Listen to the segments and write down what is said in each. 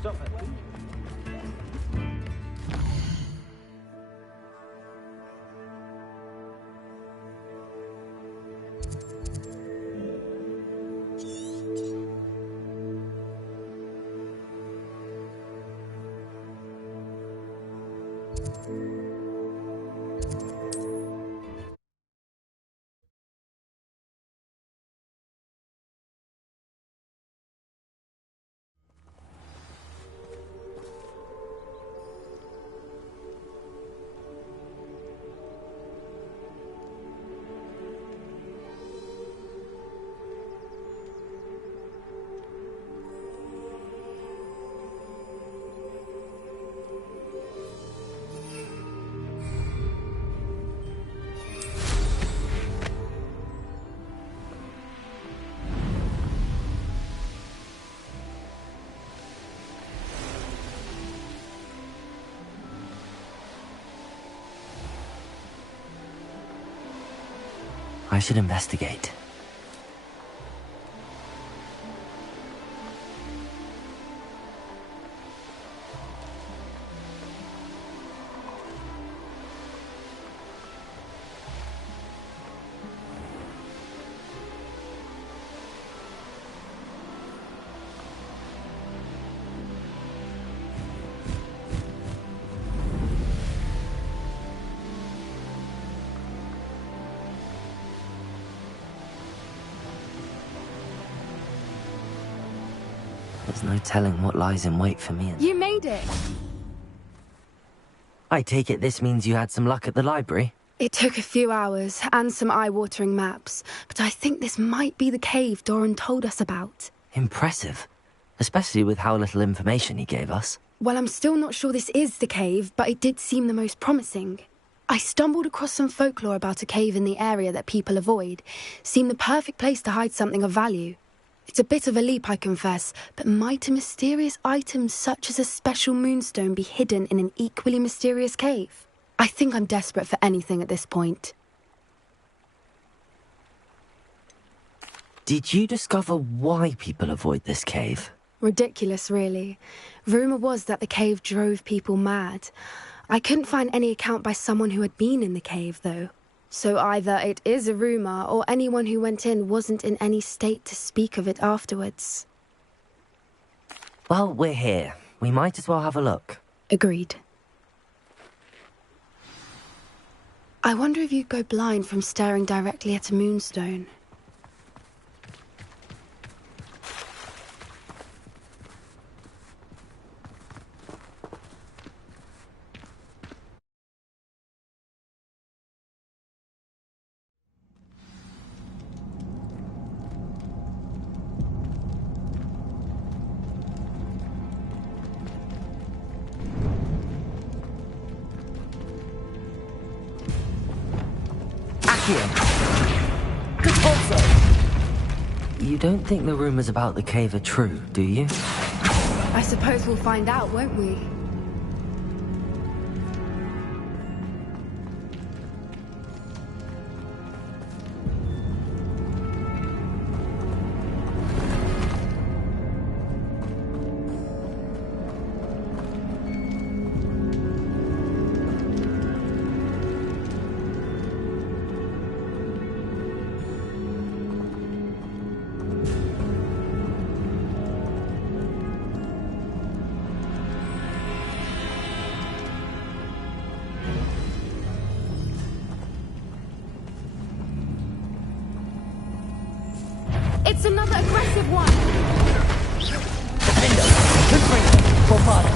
Stop it. I should investigate. There's no telling what lies in wait for me. You made it! I take it this means you had some luck at the library? It took a few hours and some eye-watering maps, but I think this might be the cave Doran told us about. Impressive. Especially with how little information he gave us. Well, I'm still not sure this is the cave, but it did seem the most promising. I stumbled across some folklore about a cave in the area that people avoid. Seemed the perfect place to hide something of value. It's a bit of a leap, I confess, but might a mysterious item such as a special moonstone be hidden in an equally mysterious cave? I think I'm desperate for anything at this point. Did you discover why people avoid this cave? Ridiculous, really. Rumour was that the cave drove people mad. I couldn't find any account by someone who had been in the cave, though. So either it is a rumour, or anyone who went in wasn't in any state to speak of it afterwards. Well, we're here. We might as well have a look. Agreed. I wonder if you'd go blind from staring directly at a moonstone. You don't think the rumors about the cave are true, do you? I suppose we'll find out, won't we? It's another aggressive one! Defender! Good bring! For father!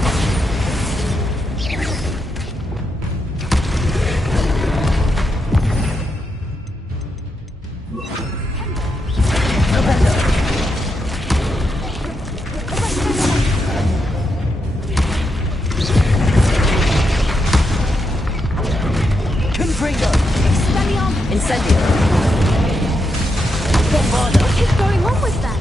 What is going on with that?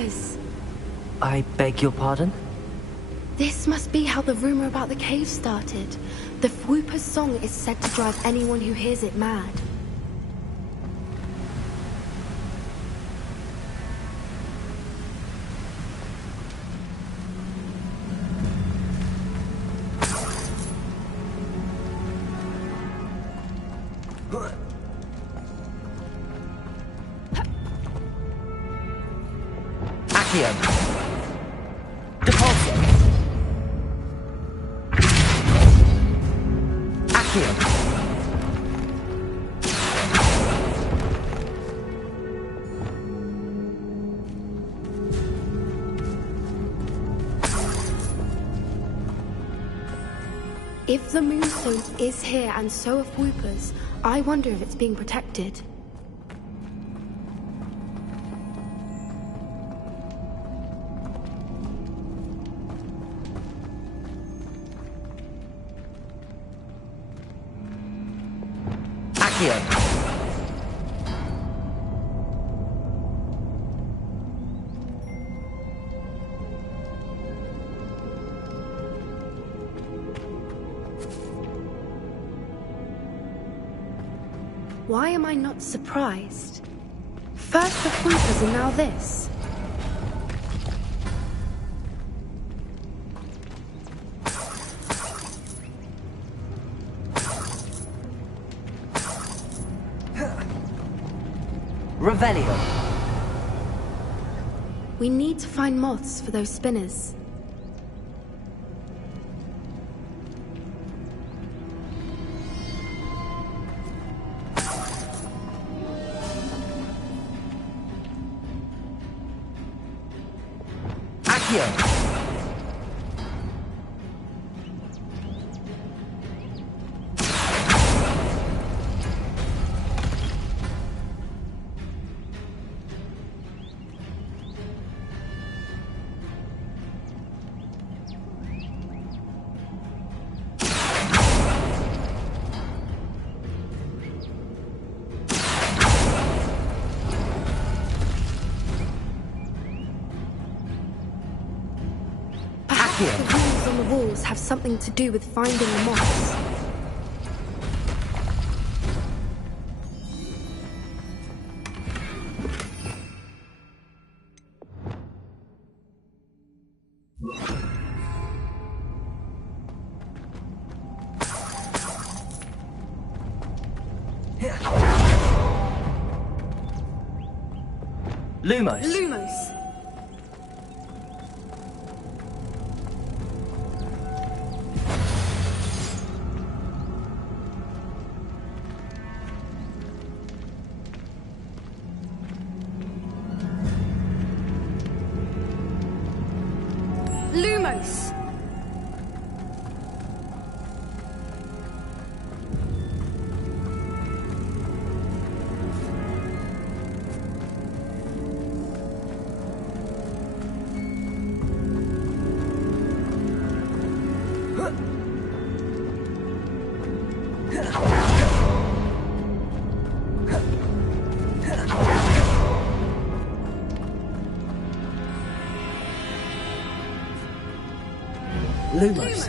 whoopers! I beg your pardon? This must be how the rumor about the cave started. The whooper's song is said to drive anyone who hears it mad. Accio. Depulso. Accio. If the moonstone is here and so are whoopers, I wonder if it's being protected. Accio. Why am I not surprised? First the whoopers and now this. Revelio. We need to find moths for those spinners. Accio. The runes on the walls have something to do with finding the moths. Lumos. Lumos! Lumos! Lumos.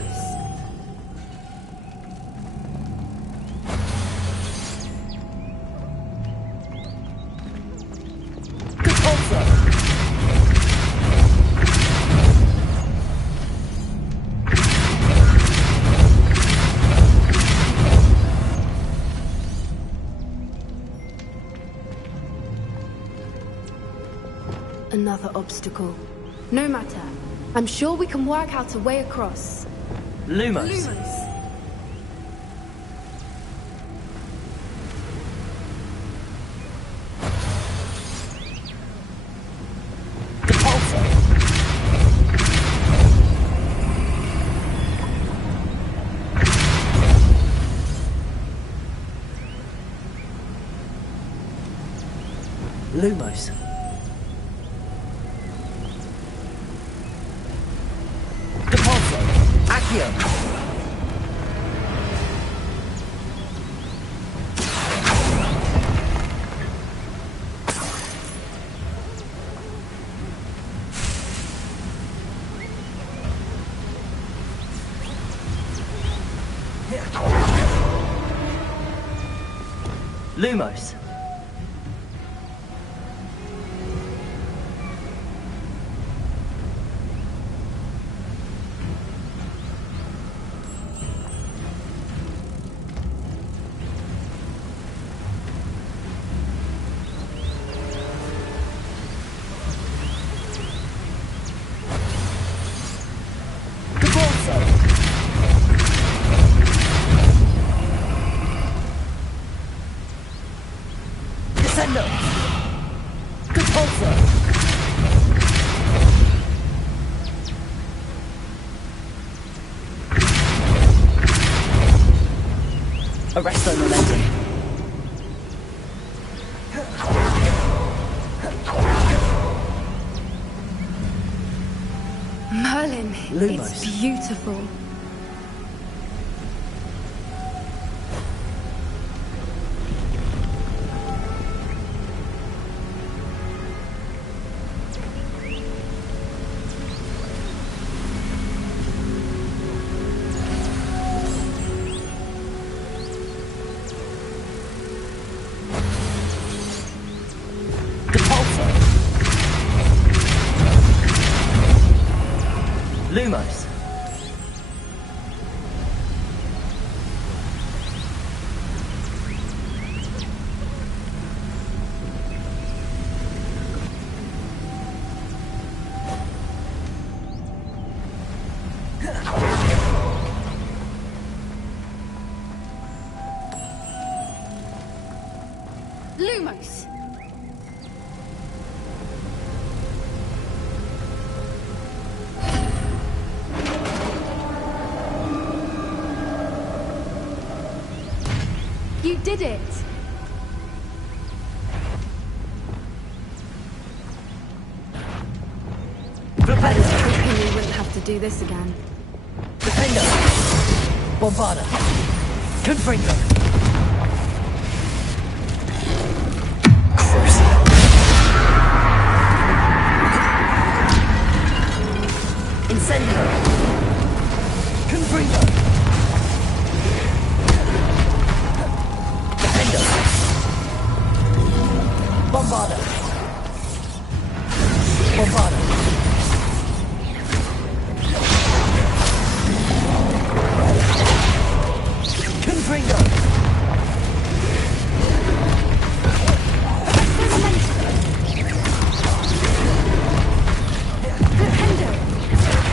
Depulso. Another obstacle. No matter. I'm sure we can work out a way across. Lumos. Lumos! Depulso. Lumos. Depulso. Accio. Lumos. Arresto momentum. Merlin, Lumos. it's beautiful. Lumos. Lumos! You did it! Propellers. Hoping we wouldn't have to do this again. Defender. Bombarda. Confringo. Crucible. Incendio. Confringo. Defender. Bombarda. Bombarda. Confringo.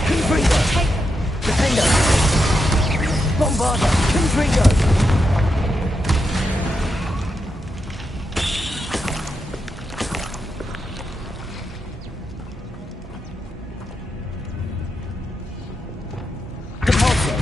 Confringo. Defender. Bombarda. Confringo. Depulso.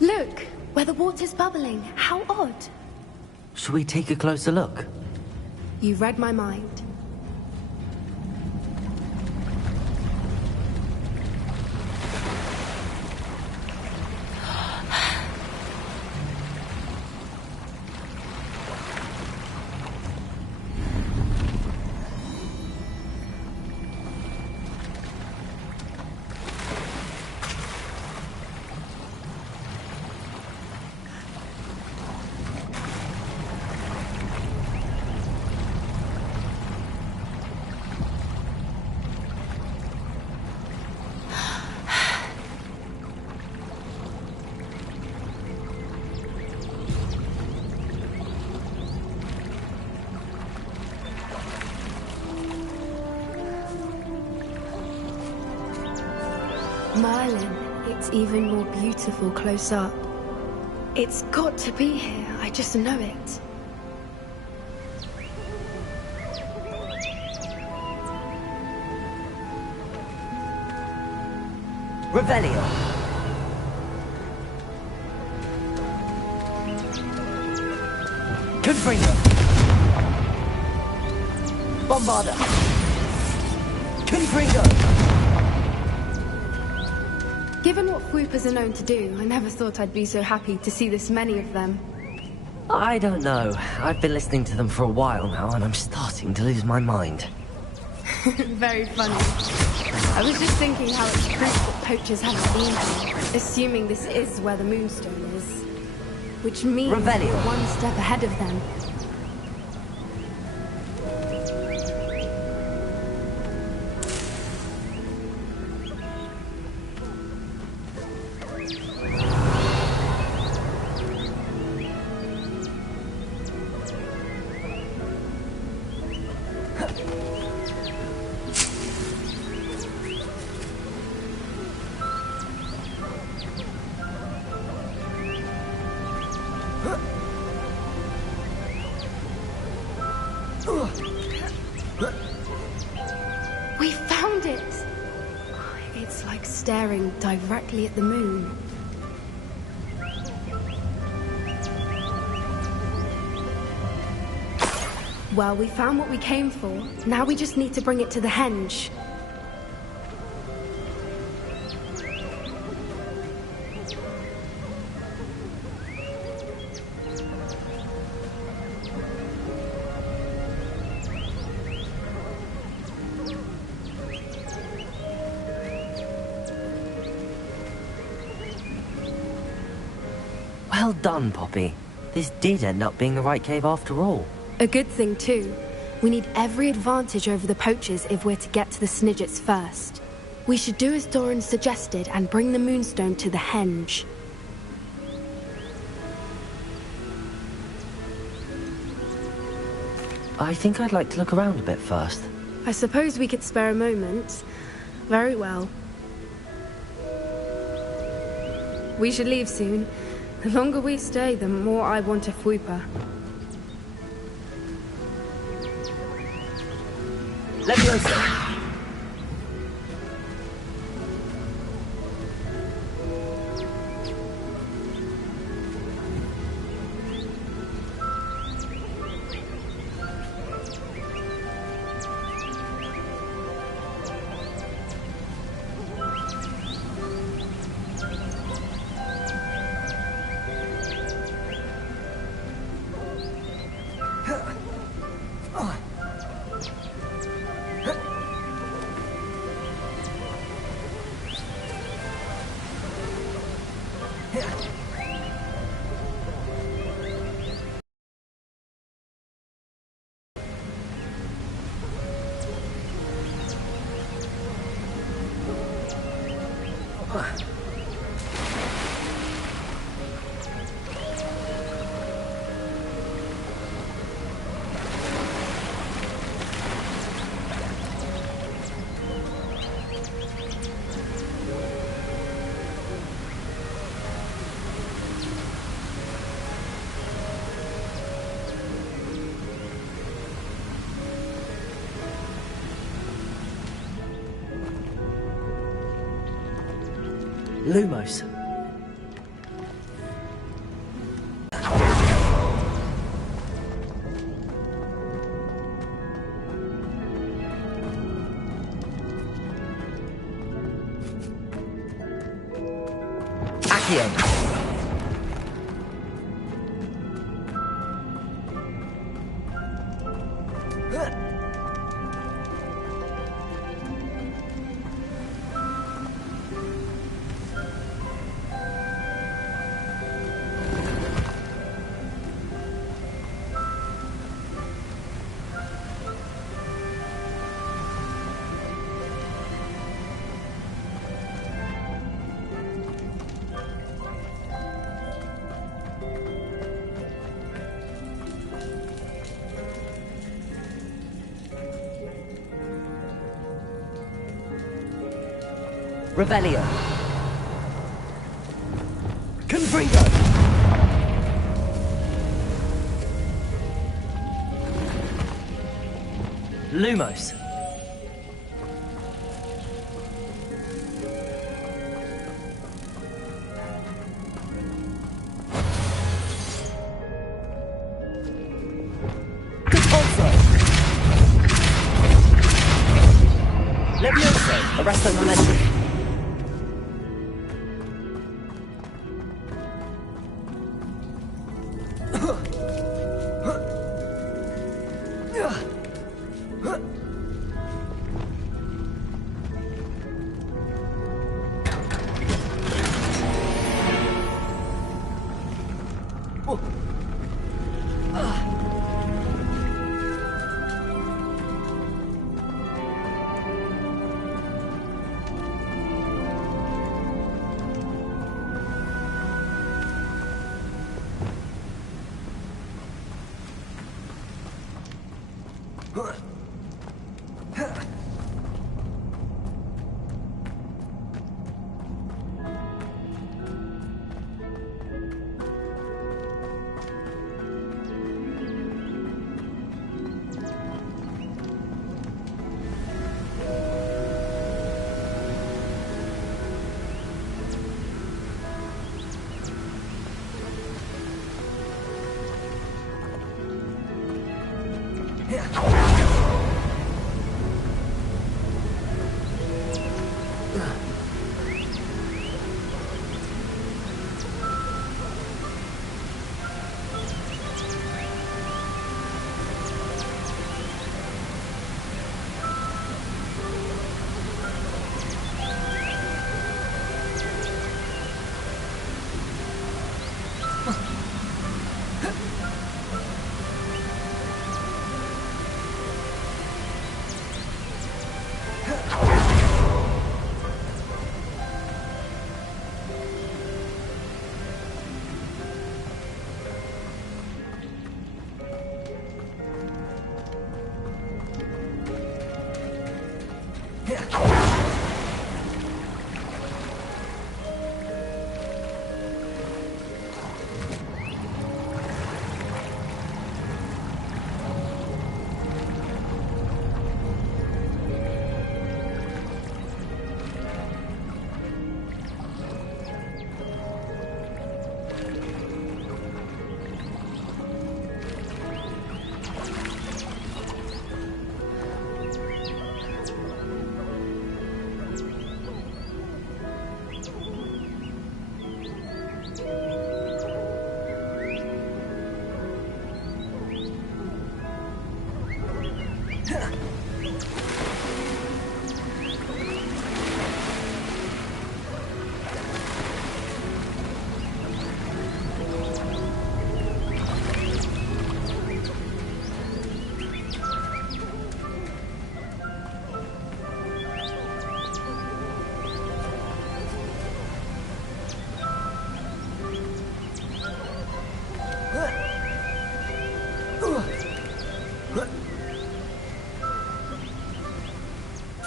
Look, where the water's bubbling. How odd. Should we take a closer look? You read my mind. Merlin, it's even more beautiful close up. It's got to be here, I just know it. Revelio. Confringo! Bombarda! Confringo! Given what Fwoopers are known to do, I never thought I'd be so happy to see this many of them. I don't know. I've been listening to them for a while now, and I'm starting to lose my mind. Very funny. I was just thinking how it's proof that poachers haven't been here, assuming this is where the Moonstone is. Which means Revelio. we're one step ahead of them. We found it! It's like staring directly at the moon. Well, we found what we came for. Now we just need to bring it to the henge. Well done, Poppy. This did end up being the right cave after all. A good thing, too. We need every advantage over the poachers if we're to get to the Snidgets first. We should do as Doran suggested and bring the Moonstone to the henge. I think I'd like to look around a bit first. I suppose we could spare a moment. Very well. We should leave soon. The longer we stay, the more I want a Fwooper. Leviosa! Lumos. Accio. Revelio. Confringo. Lumos. Rest of the momentum.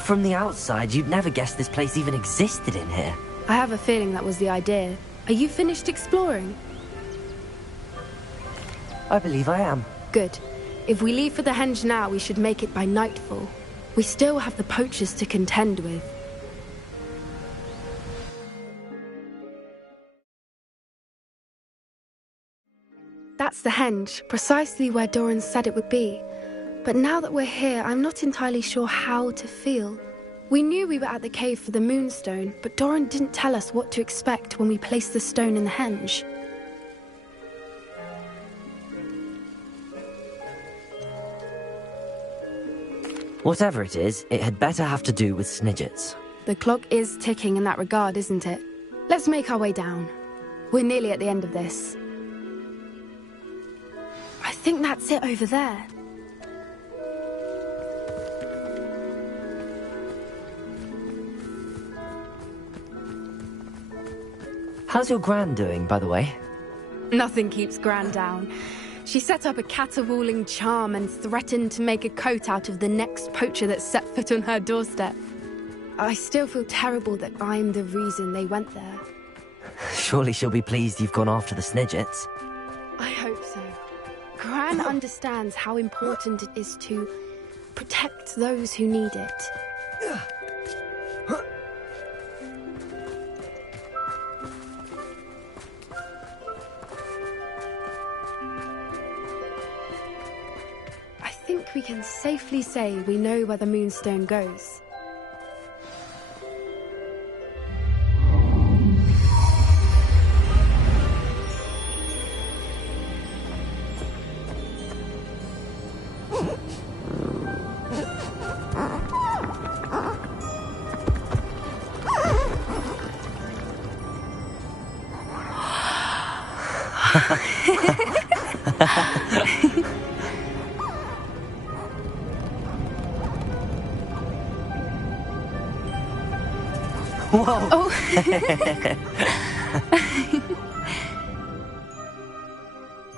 From the outside, you'd never guess this place even existed in here. I have a feeling that was the idea. Are you finished exploring? I believe I am. Good. If we leave for the henge now, we should make it by nightfall. We still have the poachers to contend with. That's the henge, precisely where Doran said it would be. But now that we're here, I'm not entirely sure how to feel. We knew we were at the cave for the moonstone, but Doran didn't tell us what to expect when we placed the stone in the henge. Whatever it is, it had better have to do with Snidgets. The clock is ticking in that regard, isn't it? Let's make our way down. We're nearly at the end of this. I think that's it over there. How's your Gran doing, by the way? Nothing keeps Gran down. She set up a caterwauling charm and threatened to make a coat out of the next poacher that set foot on her doorstep. I still feel terrible that I'm the reason they went there. Surely she'll be pleased you've gone after the Snidgets. I hope so. Gran understands how important it is to protect those who need it. I think we can safely say we know where the moonstone goes. Whoa! Oh.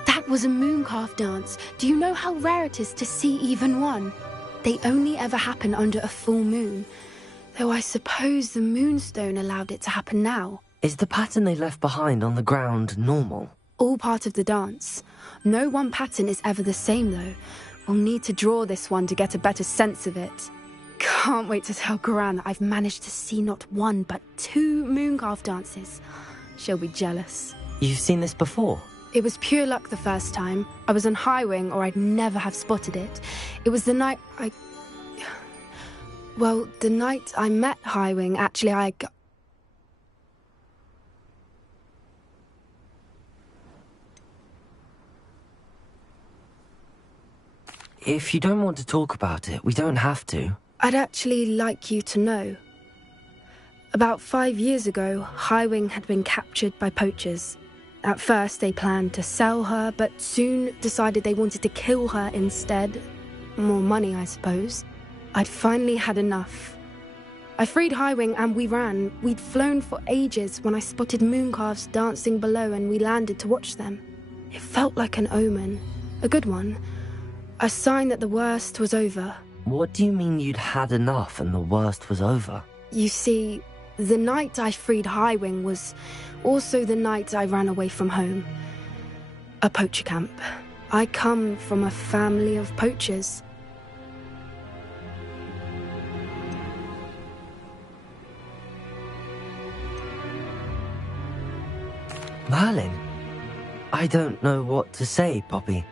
That was a mooncalf dance. Do you know how rare it is to see even one? They only ever happen under a full moon. Though I suppose the moonstone allowed it to happen now. Is the pattern they left behind on the ground normal? All part of the dance. No one pattern is ever the same, though. We'll need to draw this one to get a better sense of it. Can't wait to tell Gran that I've managed to see not one, but 2 mooncalf dances. She'll be jealous. You've seen this before? It was pure luck the first time. I was on Highwing, or I'd never have spotted it. It was the night Well, the night I met Highwing, actually, If you don't want to talk about it, we don't have to. I'd actually like you to know. About 5 years ago, Highwing had been captured by poachers. At first, they planned to sell her, but soon decided they wanted to kill her instead. More money, I suppose. I'd finally had enough. I freed Highwing and we ran. We'd flown for ages when I spotted mooncalves dancing below and we landed to watch them. It felt like an omen. A good one. A sign that the worst was over. What do you mean you'd had enough and the worst was over? You see, the night I freed Highwing was also the night I ran away from home. A poacher camp. I come from a family of poachers. Merlin? I don't know what to say, Poppy.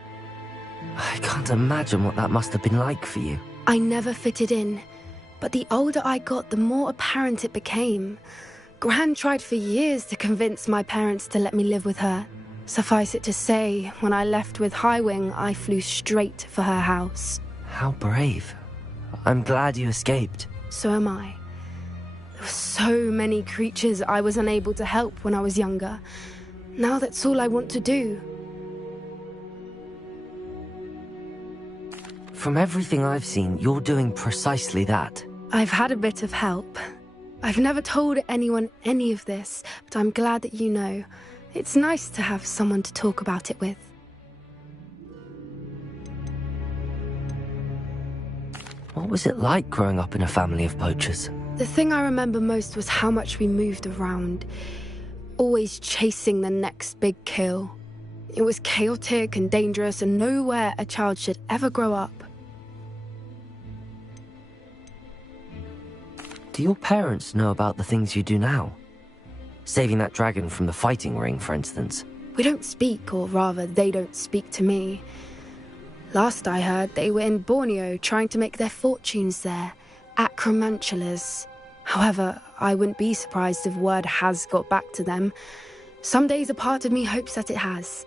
I can't imagine what that must have been like for you. I never fitted in, but the older I got, the more apparent it became. Gran tried for years to convince my parents to let me live with her. Suffice it to say, when I left with Highwing, I flew straight for her house. How brave. I'm glad you escaped. So am I. There were so many creatures I was unable to help when I was younger. Now that's all I want to do. From everything I've seen, you're doing precisely that. I've had a bit of help. I've never told anyone any of this, but I'm glad that you know. It's nice to have someone to talk about it with. What was it like growing up in a family of poachers? The thing I remember most was how much we moved around, always chasing the next big kill. It was chaotic and dangerous and nowhere a child should ever grow up. Do your parents know about the things you do now? Saving that dragon from the fighting ring, for instance. We don't speak, or rather, they don't speak to me. Last I heard, they were in Borneo trying to make their fortunes there, acromantulas. However, I wouldn't be surprised if word has got back to them. Some days a part of me hopes that it has.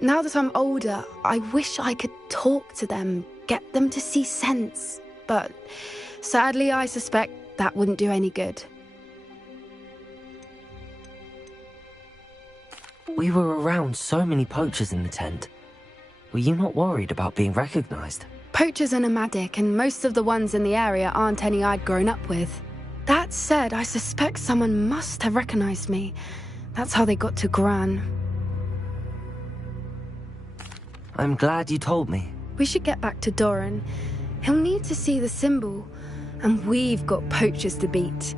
Now that I'm older, I wish I could talk to them, get them to see sense. But sadly, I suspect that wouldn't do any good. We were around so many poachers in the tent. Were you not worried about being recognized? Poachers are nomadic, and most of the ones in the area aren't any I'd grown up with. That said, I suspect someone must have recognized me. That's how they got to Gran. I'm glad you told me. We should get back to Doran. He'll need to see the symbol, and we've got poachers to beat.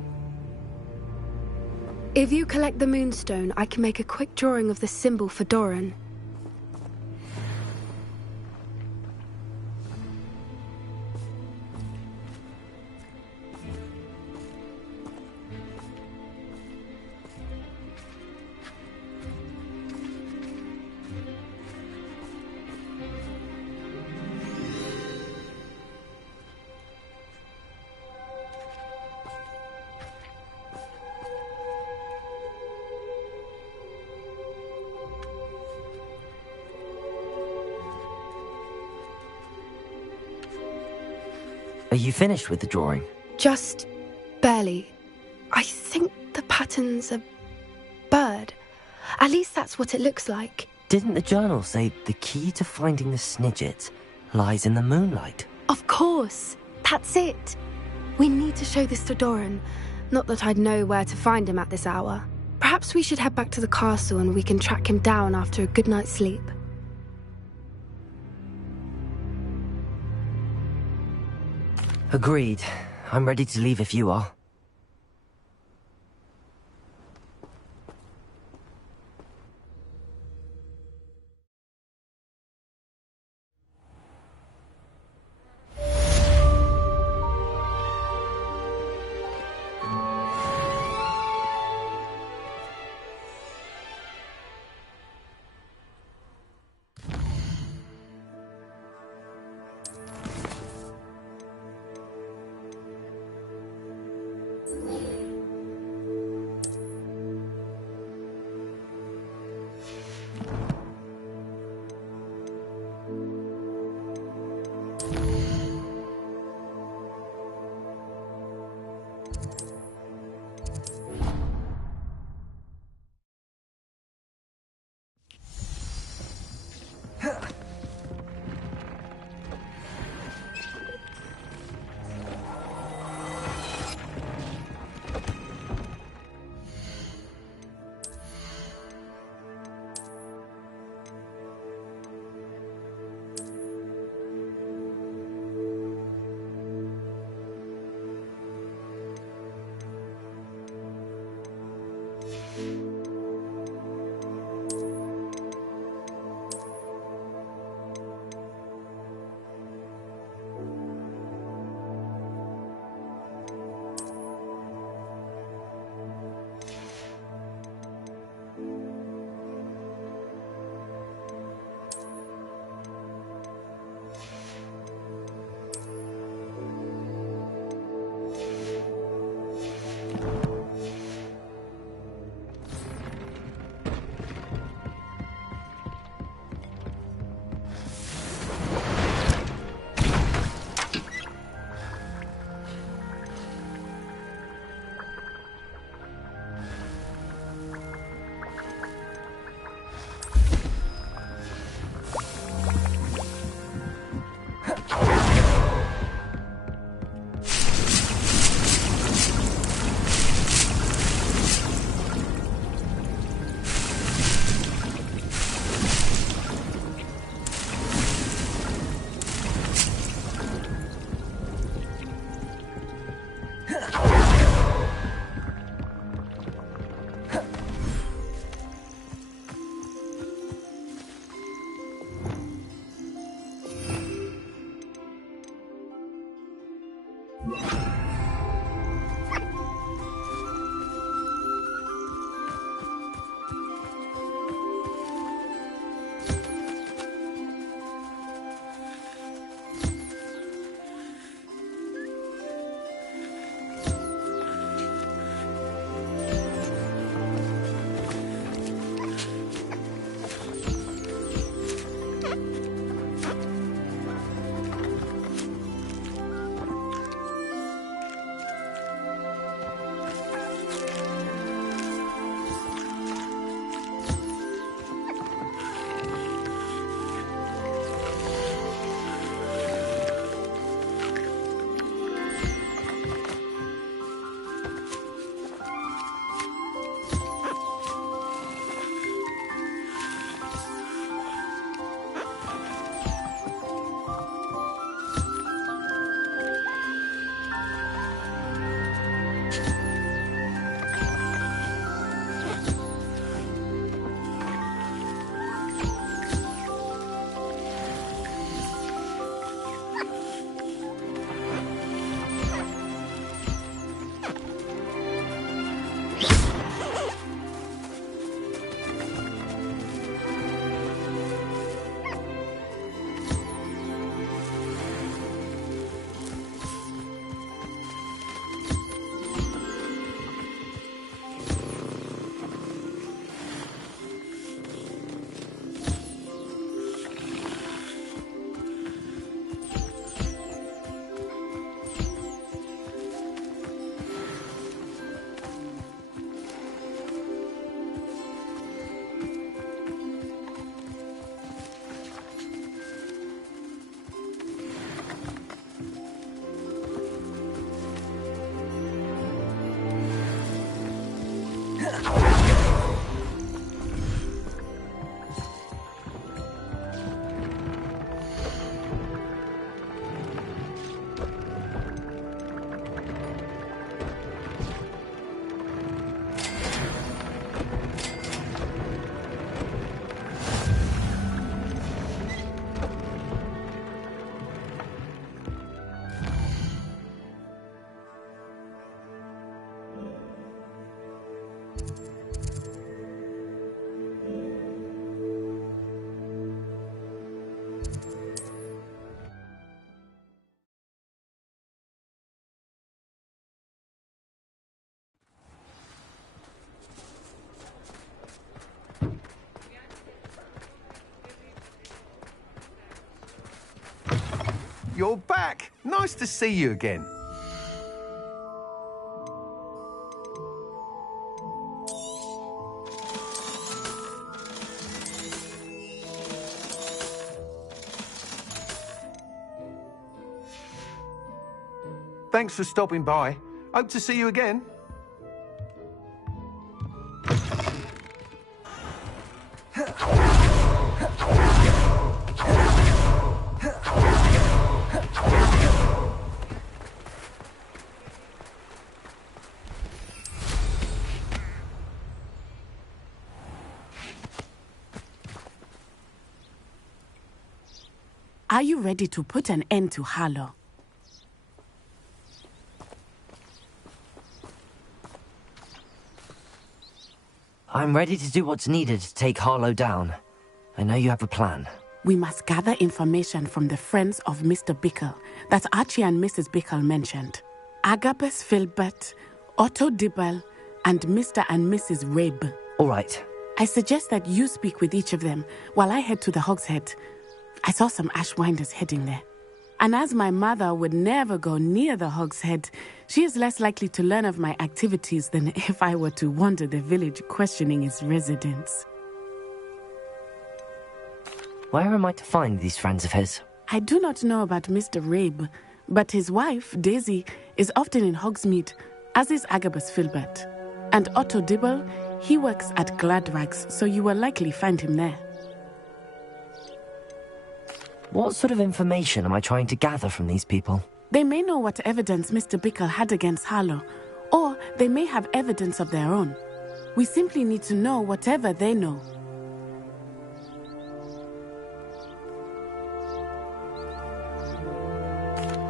If you collect the moonstone, I can make a quick drawing of the symbol for Doran. Are you finished with the drawing? Just barely. I think the pattern's a bird. At least that's what it looks like. Didn't the journal say the key to finding the Snidgets lies in the moonlight? Of course. That's it. We need to show this to Doran. Not that I'd know where to find him at this hour. Perhaps we should head back to the castle and we can track him down after a good night's sleep. Agreed. I'm ready to leave if you are. back. Nice to see you again. Thanks for stopping by. Hope to see you again. Are you ready to put an end to Harlow? I'm ready to do what's needed to take Harlow down. I know you have a plan. We must gather information from the friends of Mr. Bickle that Archie and Mrs. Bickle mentioned. Agabus Filbert, Otto Dibble, and Mr. and Mrs. Rabe. All right. I suggest that you speak with each of them while I head to the Hog's Head. I saw some Ashwinders heading there. And as my mother would never go near the Hog's Head, she is less likely to learn of my activities than if I were to wander the village questioning its residents. Where am I to find these friends of his? I do not know about Mr. Rabe, but his wife, Daisy, is often in Hogsmeade, as is Agabus Filbert. And Otto Dibble, he works at Gladrags, so you will likely find him there. What sort of information am I trying to gather from these people? They may know what evidence Mr. Bickle had against Harlow, or they may have evidence of their own. We simply need to know whatever they know.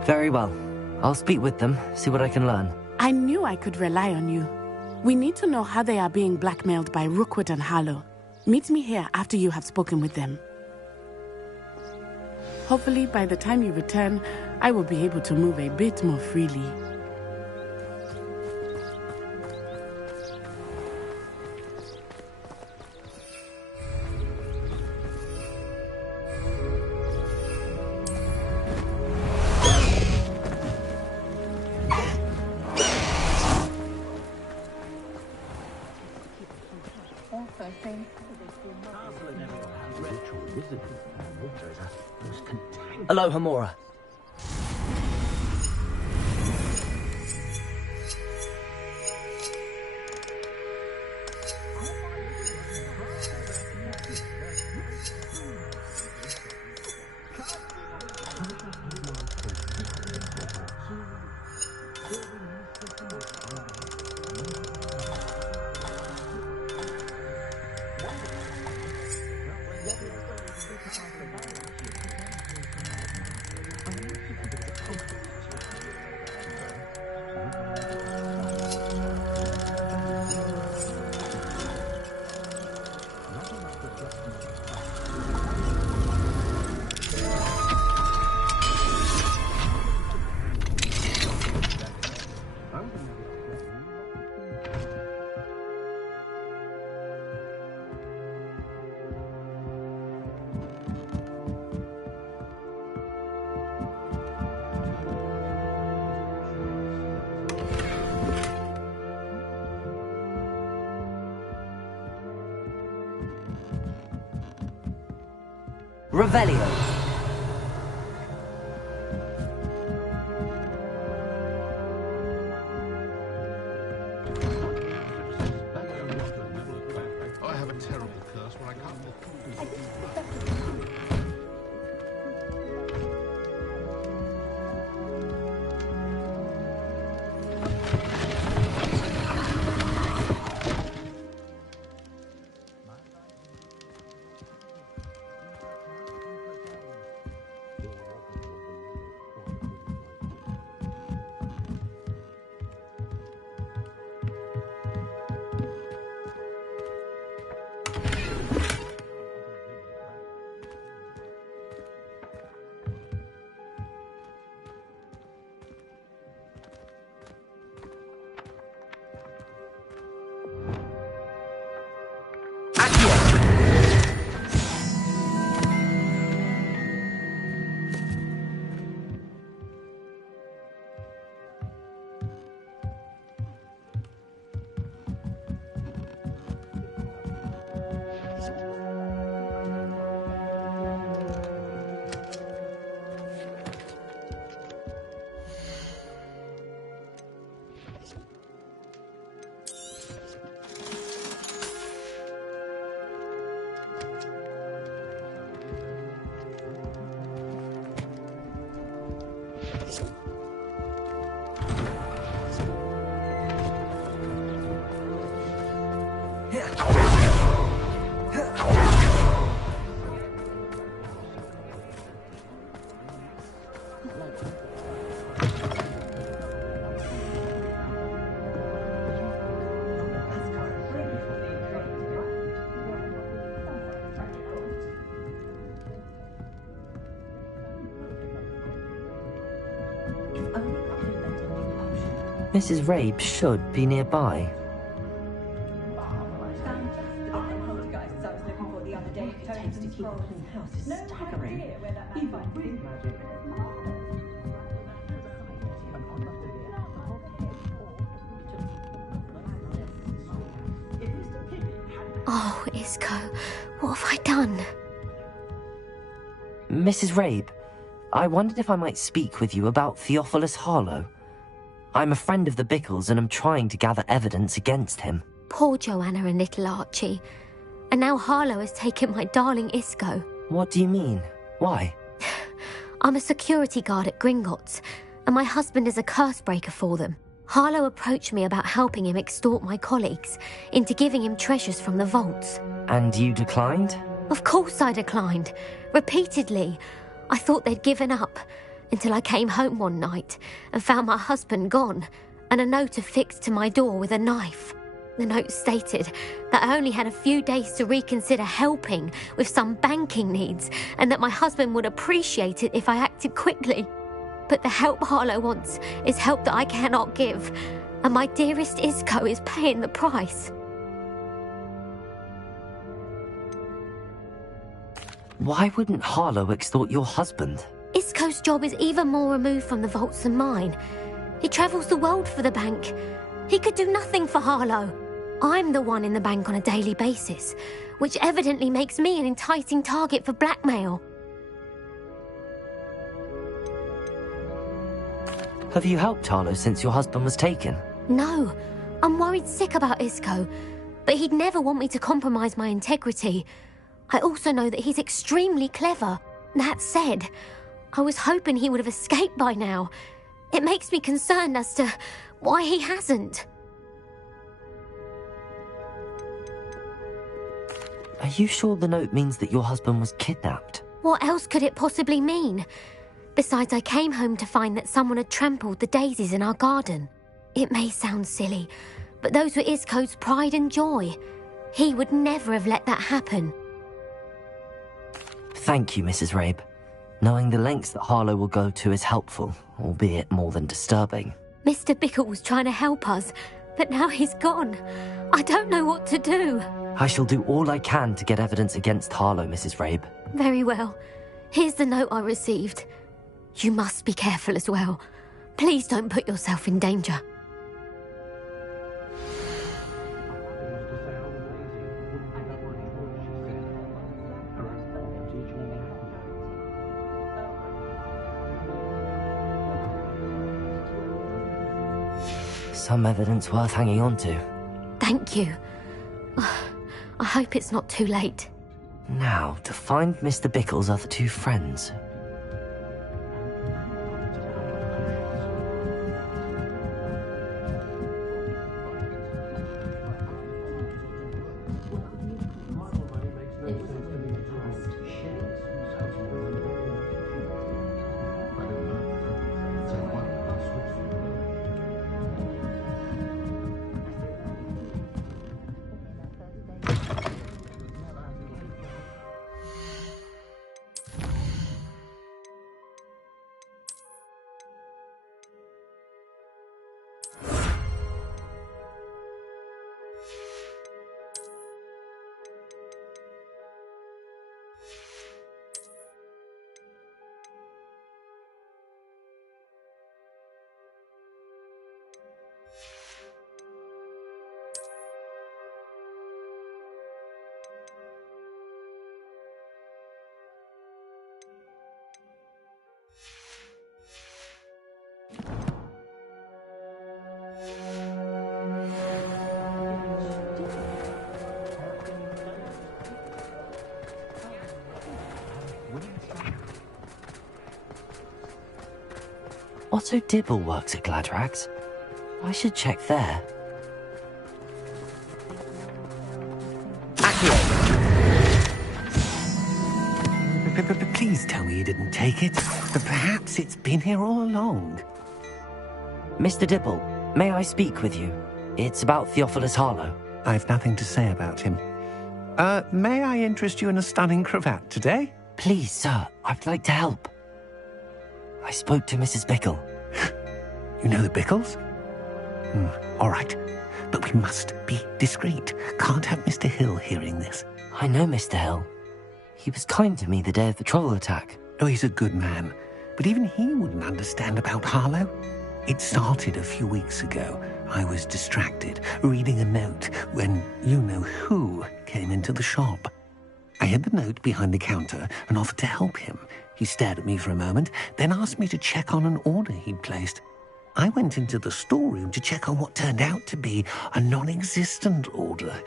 Very well. I'll speak with them, see what I can learn. I knew I could rely on you. We need to know how they are being blackmailed by Rookwood and Harlow. Meet me here after you have spoken with them. Hopefully, by the time you return, I will be able to move a bit more freely. Hello, Hamora. Revelio. I have a terrible curse when I can't walk. Mrs. Rabe should be nearby. Oh, Isco, what have I done? Mrs. Rabe, I wondered if I might speak with you about Theophilus Harlow. I'm a friend of the Bickles and I'm trying to gather evidence against him. Poor Joanna and little Archie. And now Harlow has taken my darling Isco. What do you mean? Why? I'm a security guard at Gringotts, and my husband is a curse breaker for them. Harlow approached me about helping him extort my colleagues into giving him treasures from the vaults. And you declined? Of course I declined. Repeatedly. I thought they'd given up, until I came home one night and found my husband gone, and a note affixed to my door with a knife. The note stated that I only had a few days to reconsider helping with some banking needs, and that my husband would appreciate it if I acted quickly. But the help Harlow wants is help that I cannot give, and my dearest Isco is paying the price. Why wouldn't Harlow extort your husband? Isco's job is even more removed from the vaults than mine. He travels the world for the bank. He could do nothing for Harlow. I'm the one in the bank on a daily basis, which evidently makes me an enticing target for blackmail. Have you helped Harlow since your husband was taken? No, I'm worried sick about Isco, but he'd never want me to compromise my integrity. I also know that he's extremely clever. That said, I was hoping he would have escaped by now. It makes me concerned as to why he hasn't. Are you sure the note means that your husband was kidnapped? What else could it possibly mean? Besides, I came home to find that someone had trampled the daisies in our garden. It may sound silly, but those were Isco's pride and joy. He would never have let that happen. Thank you, Mrs. Rabe. Knowing the lengths that Harlow will go to is helpful, albeit more than disturbing. Mr. Bickle was trying to help us, but now he's gone. I don't know what to do. I shall do all I can to get evidence against Harlow, Mrs. Rabe. Very well. Here's the note I received. You must be careful as well. Please don't put yourself in danger. Some evidence worth hanging on to. Thank you. I hope it's not too late. Now, to find Mr. Bickle's other two friends. Otto Dibble works at Gladrax. I should check there. Please tell me you didn't take it. But perhaps it's been here all along. Mr. Dibble, may I speak with you? It's about Theophilus Harlow. I've nothing to say about him. May I interest you in a stunning cravat today? Please, sir, I'd like to help. I spoke to Mrs. Bickle. You know the Bickles? All right. But we must be discreet. Can't have Mr. Hill hearing this. I know Mr. Hill. He was kind to me the day of the troll attack. Oh, he's a good man. But even he wouldn't understand about Harlow. It started a few weeks ago. I was distracted, reading a note, when you-know-who came into the shop. I hid the note behind the counter and offered to help him. He stared at me for a moment, then asked me to check on an order he'd placed. I went into the storeroom to check on what turned out to be a non-existent order.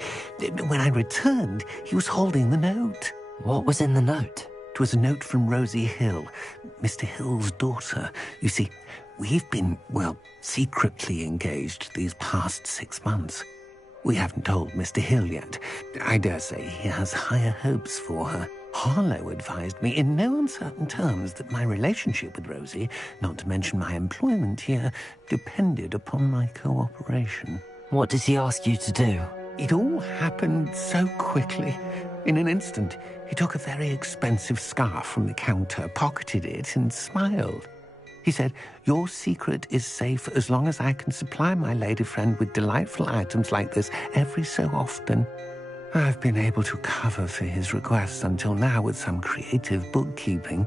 When I returned, he was holding the note. What was in the note? It was a note from Rosie Hill, Mr. Hill's daughter. You see, we've been, secretly engaged these past 6 months. We haven't told Mr. Hill yet. I dare say he has higher hopes for her. Harlow advised me in no uncertain terms that my relationship with Rosie, not to mention my employment here, depended upon my cooperation. What does he ask you to do? It all happened so quickly. In an instant, he took a very expensive scarf from the counter, pocketed it, and smiled. He said, "Your secret is safe as long as I can supply my lady friend with delightful items like this every so often." I've been able to cover for his requests until now with some creative bookkeeping,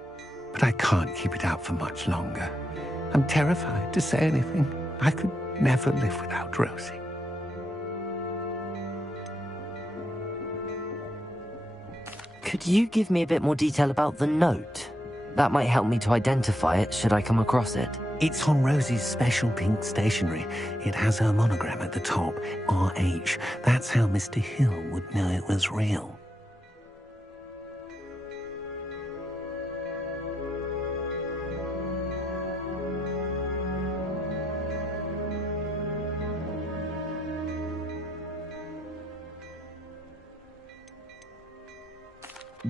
but I can't keep it up for much longer. I'm terrified to say anything. I could never live without Rosie. Could you give me a bit more detail about the note? That might help me to identify it should I come across it. It's on Rosie's special pink stationery. It has her monogram at the top, RH. That's how Mr. Hill would know it was real.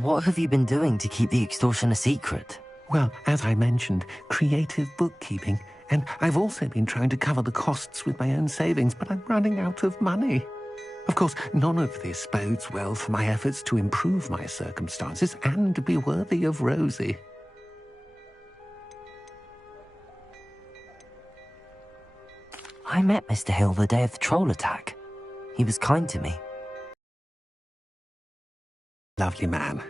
What have you been doing to keep the extortion a secret? Well, as I mentioned, creative bookkeeping. And I've also been trying to cover the costs with my own savings, but I'm running out of money. Of course, none of this bodes well for my efforts to improve my circumstances and be worthy of Rosie. I met Mr. Hill the day of the troll attack. He was kind to me. Lovely man.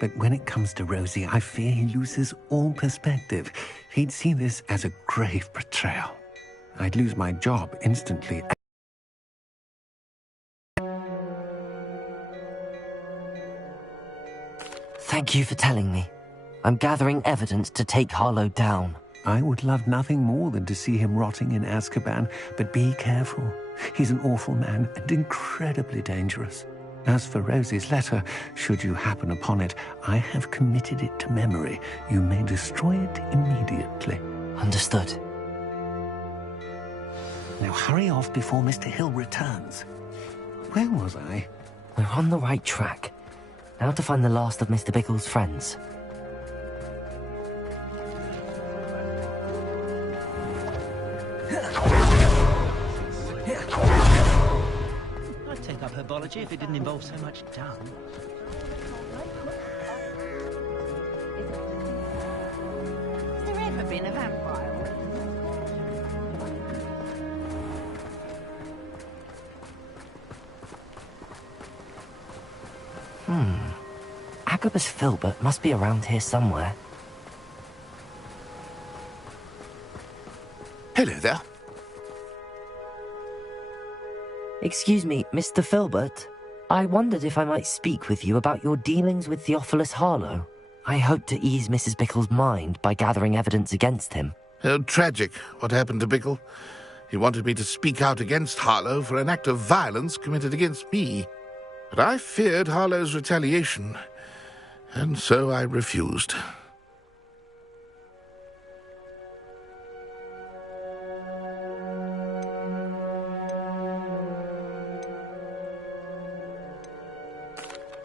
But when it comes to Rosie, I fear he loses all perspective. He'd see this as a grave betrayal. I'd lose my job instantly. Thank you for telling me. I'm gathering evidence to take Harlow down. I would love nothing more than to see him rotting in Azkaban, but be careful. He's an awful man and incredibly dangerous. As for Rosie's letter, should you happen upon it, I have committed it to memory. You may destroy it immediately. Understood. Now hurry off before Mr. Hill returns. Where was I? We're on the right track. Now to find the last of Mr. Bickle's friends. I'd take up herbology if it didn't involve so much dung. Has there ever been a vampire? Agabus Filbert must be around here somewhere. Hello there. Excuse me, Mr. Filbert. I wondered if I might speak with you about your dealings with Theophilus Harlow. I hope to ease Mrs. Bickle's mind by gathering evidence against him. Oh, tragic, what happened to Bickle. He wanted me to speak out against Harlow for an act of violence committed against me. But I feared Harlow's retaliation, and so I refused.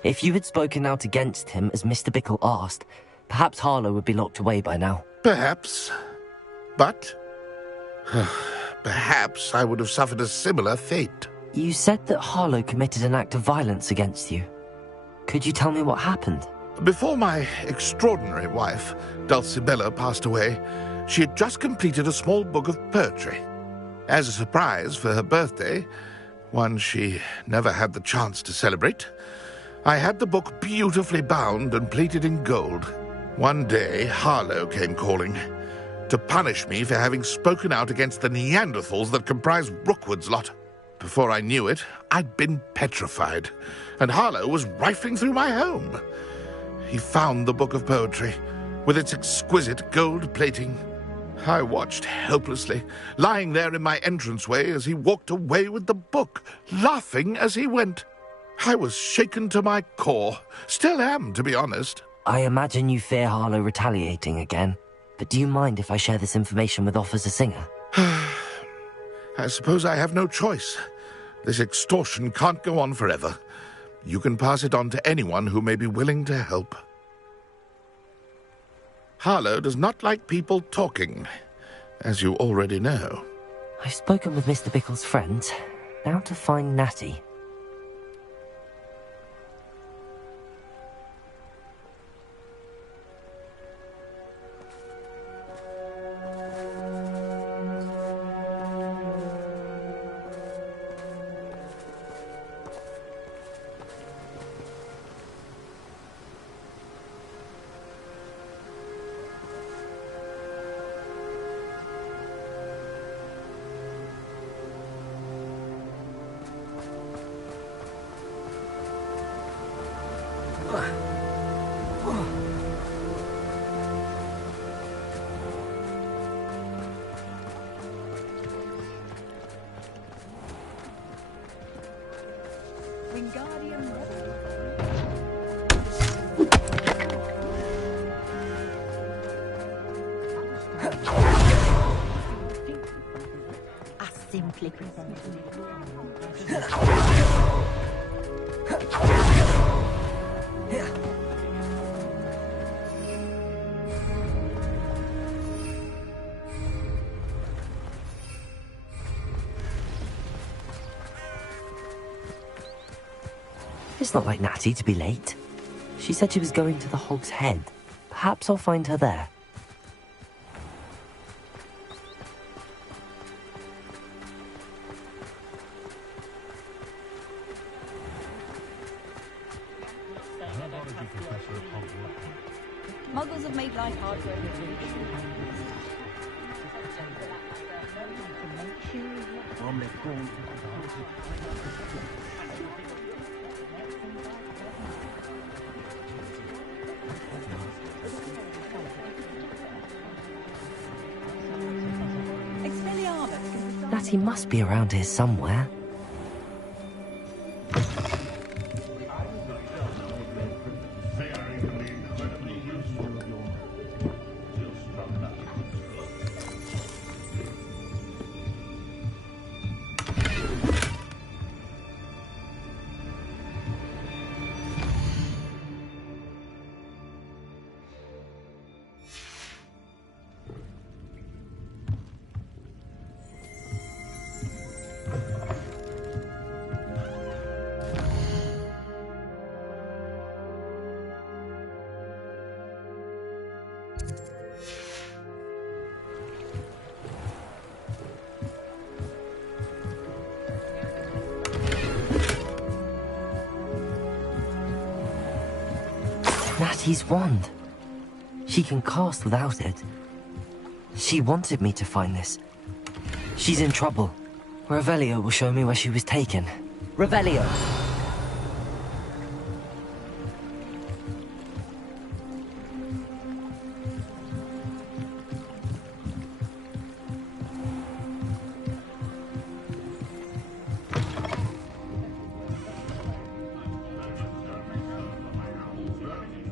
If you had spoken out against him as Mr. Bickle asked, perhaps Harlow would be locked away by now. Perhaps. But perhaps I would have suffered a similar fate. You said that Harlow committed an act of violence against you. Could you tell me what happened? Before my extraordinary wife, Dulcibella, passed away, she had just completed a small book of poetry. As a surprise for her birthday, one she never had the chance to celebrate, I had the book beautifully bound and plated in gold. One day, Harlow came calling to punish me for having spoken out against the Neanderthals that comprise Rookwood's lot. Before I knew it, I'd been petrified, and Harlow was rifling through my home. He found the book of poetry, with its exquisite gold plating. I watched helplessly, lying there in my entranceway as he walked away with the book, laughing as he went. I was shaken to my core. Still am, to be honest. I imagine you fear Harlow retaliating again, but do you mind if I share this information with Officer Singer? I suppose I have no choice. This extortion can't go on forever. You can pass it on to anyone who may be willing to help. Harlow does not like people talking, as you already know. I've spoken with Mr. Bickle's friends. Now to find Natty. Simply presented. It's not like Natty to be late. She said she was going to the Hog's Head. Perhaps I'll find her there. Muggles have made life hard for everyone. Natty must be around here somewhere. Natty's wand. She can cast without it. She wanted me to find this. She's in trouble. Revelio will show me where she was taken. Revelio!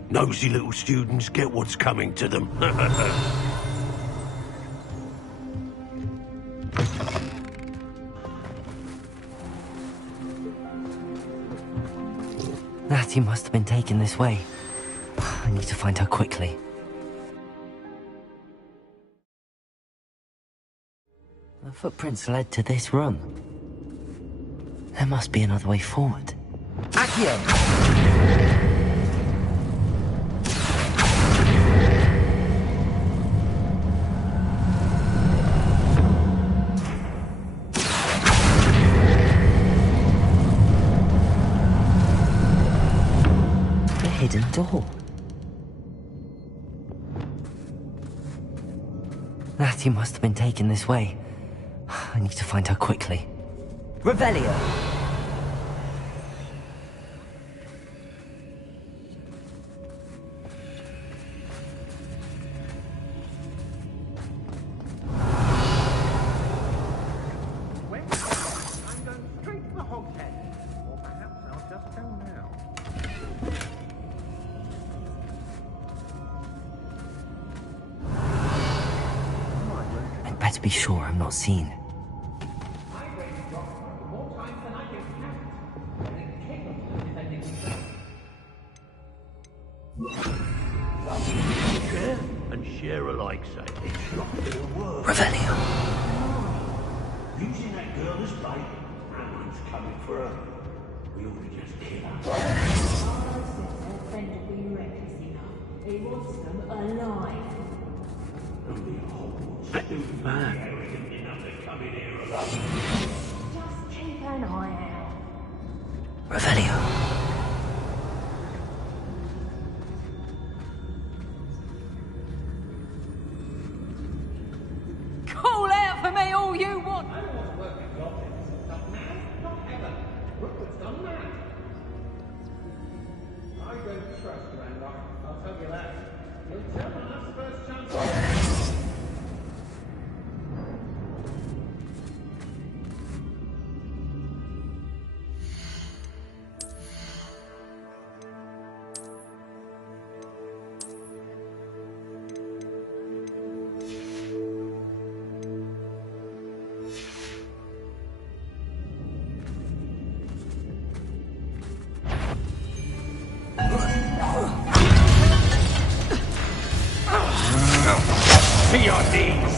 Nosy little students get what's coming to them. Natty must have been taken this way. I need to find her quickly. The footprints led to this room. There must be another way forward. Accio! The hidden door. Natty must have been taken this way. I need to find her quickly. Revelio! I'm going straight to the Hogshead. Or perhaps I'll just go now. I'd better be sure I'm not seen. Share and share alike, say. It's not gonna work. Revelio. Using that girl as bait, no one's coming for her. We ought to just kill her. He wants them alive. Only a Hogwarts student man. Arrogant enough to come in here alone. Just keep an eye out. Revelio. Call out for me all you want. I don't want to work with goblins. Not now, not ever. Rookwood's gone mad. I don't trust Ranrock, I'll tell you that. He'll turn on us first chance. To your knees!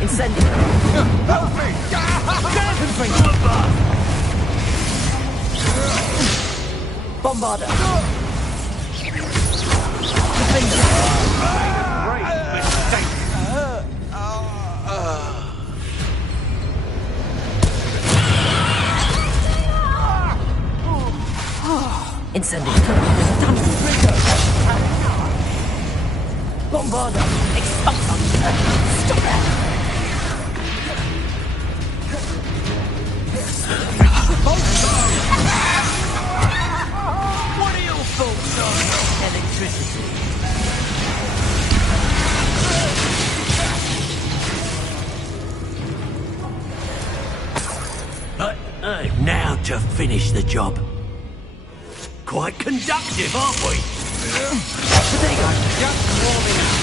Incendio. Help me! Bombarder. Great mistake! Incendio. Bombarder. Expulsor. Stop it. What are your thoughts on electricity? Now to finish the job. Quite conductive, aren't we? Potato, just warming up.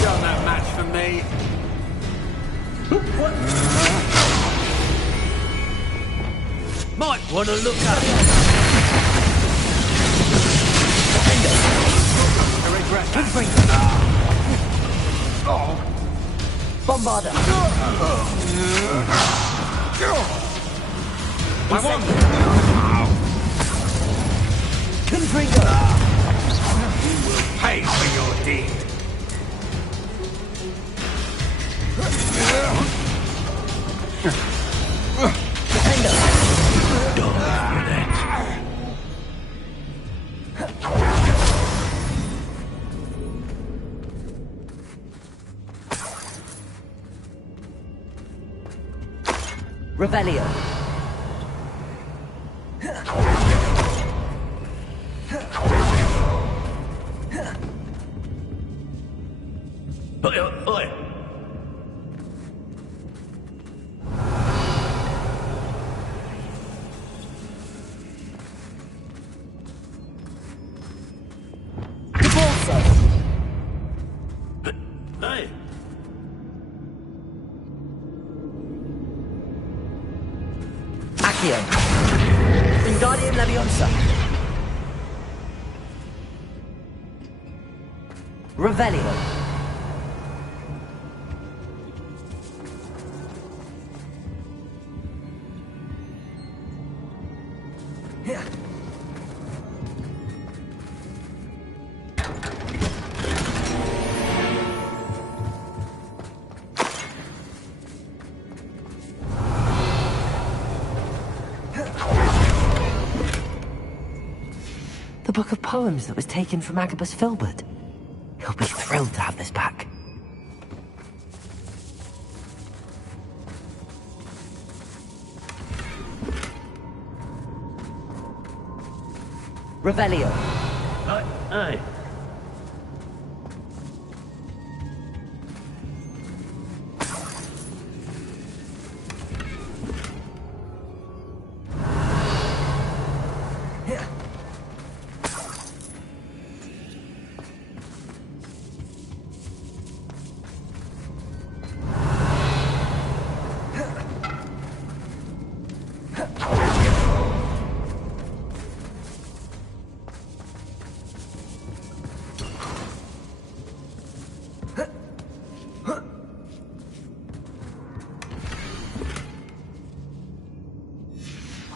You're no match for me. Might want to look up. I regret that. Bombarder. I won. Confringo. You will pay for your deed. Revelio. Oi. Accio. Wingardium Leviosa. Revelio. The book of poems that was taken from Agabus Filbert. He'll be thrilled to have this back. Revelio. Aye.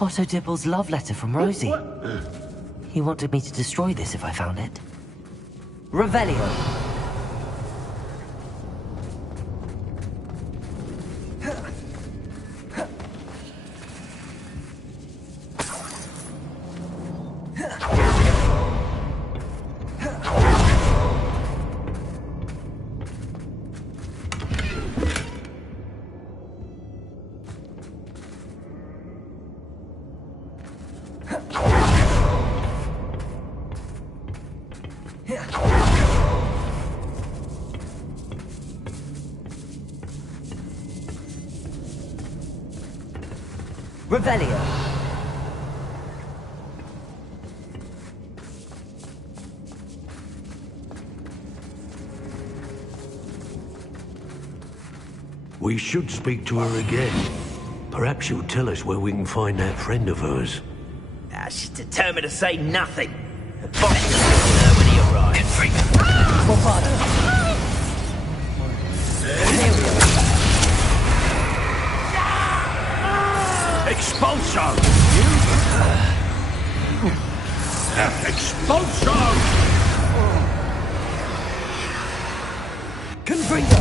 Otto Dibble's love letter from Rosie. He wanted me to destroy this if I found it. Revelio. Revelio. We should speak to her again. Perhaps she'll tell us where we can find that friend of hers. She's determined to say nothing. The boss will speak to her when he arrives. Expulso! Expulso! Confringo.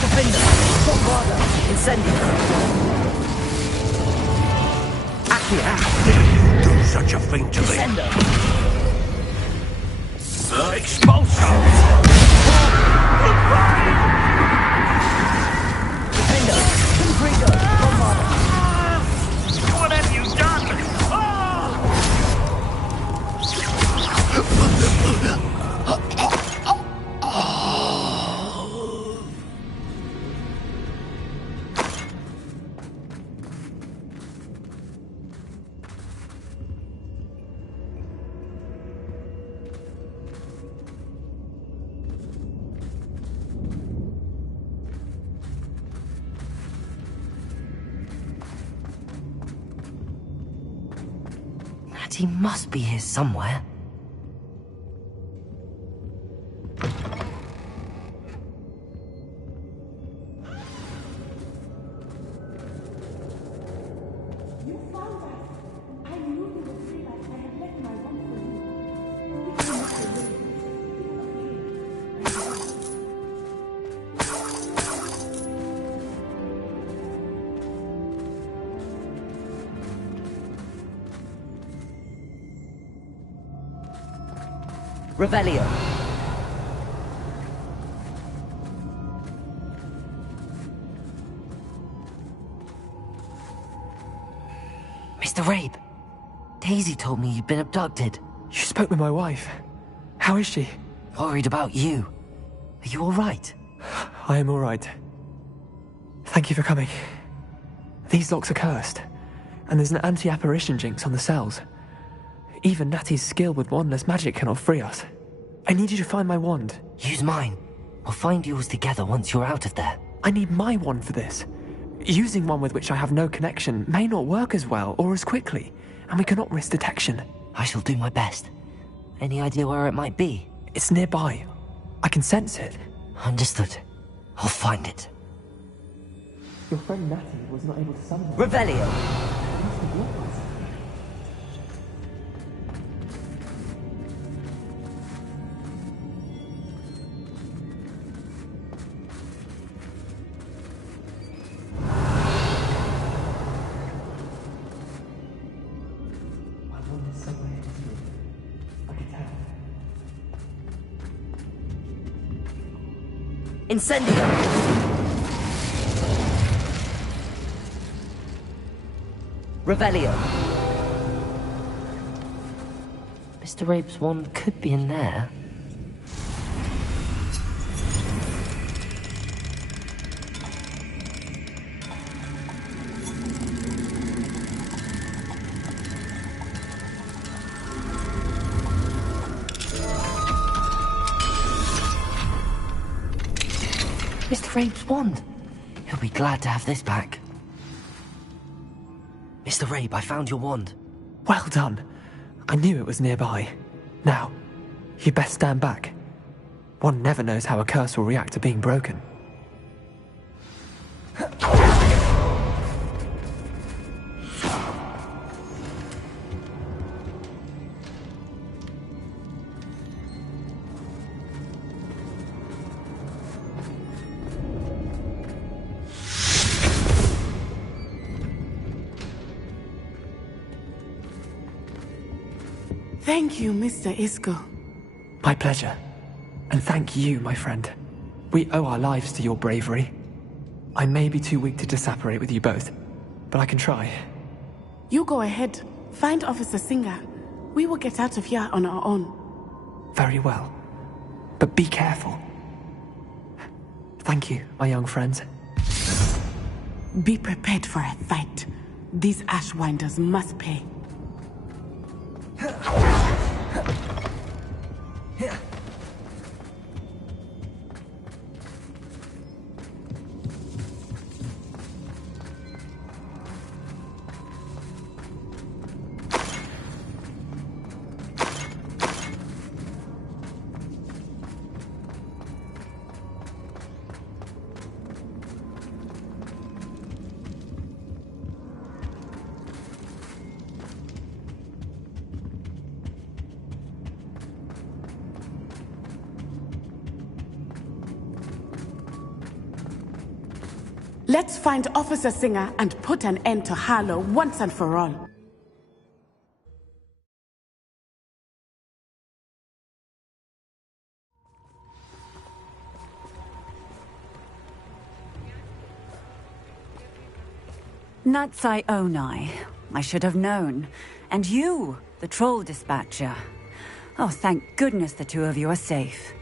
Defender. Bombarda. Incendio. Accio. Dare you do such a thing to me? Descendo. Expulso! Defender. Confringo. Bombarda. What have you done? He must be here somewhere. You found us. I knew you would say that I had left my one for you. You came up the Revelio. Mr. Rabe, Daisy told me you'd been abducted. You spoke with my wife. How is she? Worried about you. Are you all right? I am all right. Thank you for coming. These locks are cursed, and there's an anti-apparition jinx on the cells. Even Natty's skill with wandless magic cannot free us. I need you to find my wand. Use mine. We'll find yours together once you're out of there. I need my wand for this. Using one with which I have no connection may not work as well or as quickly, and we cannot risk detection. I shall do my best. Any idea where it might be? It's nearby. I can sense it. Understood. I'll find it. Your friend Natty was not able to summon it. Revelio! Incendio! Revelio! Mr. Rabe's wand could be in there. Mr. Rabe's wand. He'll be glad to have this back. Mr. Rabe, I found your wand. Well done. I knew it was nearby. Now, you best stand back. One never knows how a curse will react to being broken. Thank you, Mr. Isco. My pleasure. And thank you, my friend. We owe our lives to your bravery. I may be too weak to disapparate with you both, but I can try. You go ahead. Find Officer Singer. We will get out of here on our own. Very well. But be careful. Thank you, my young friends. Be prepared for a fight. These Ashwinders must pay. Let's find Officer Singer and put an end to Harlow once and for all. Natsai Onai. I should have known. And you, the troll dispatcher. Oh, thank goodness the two of you are safe.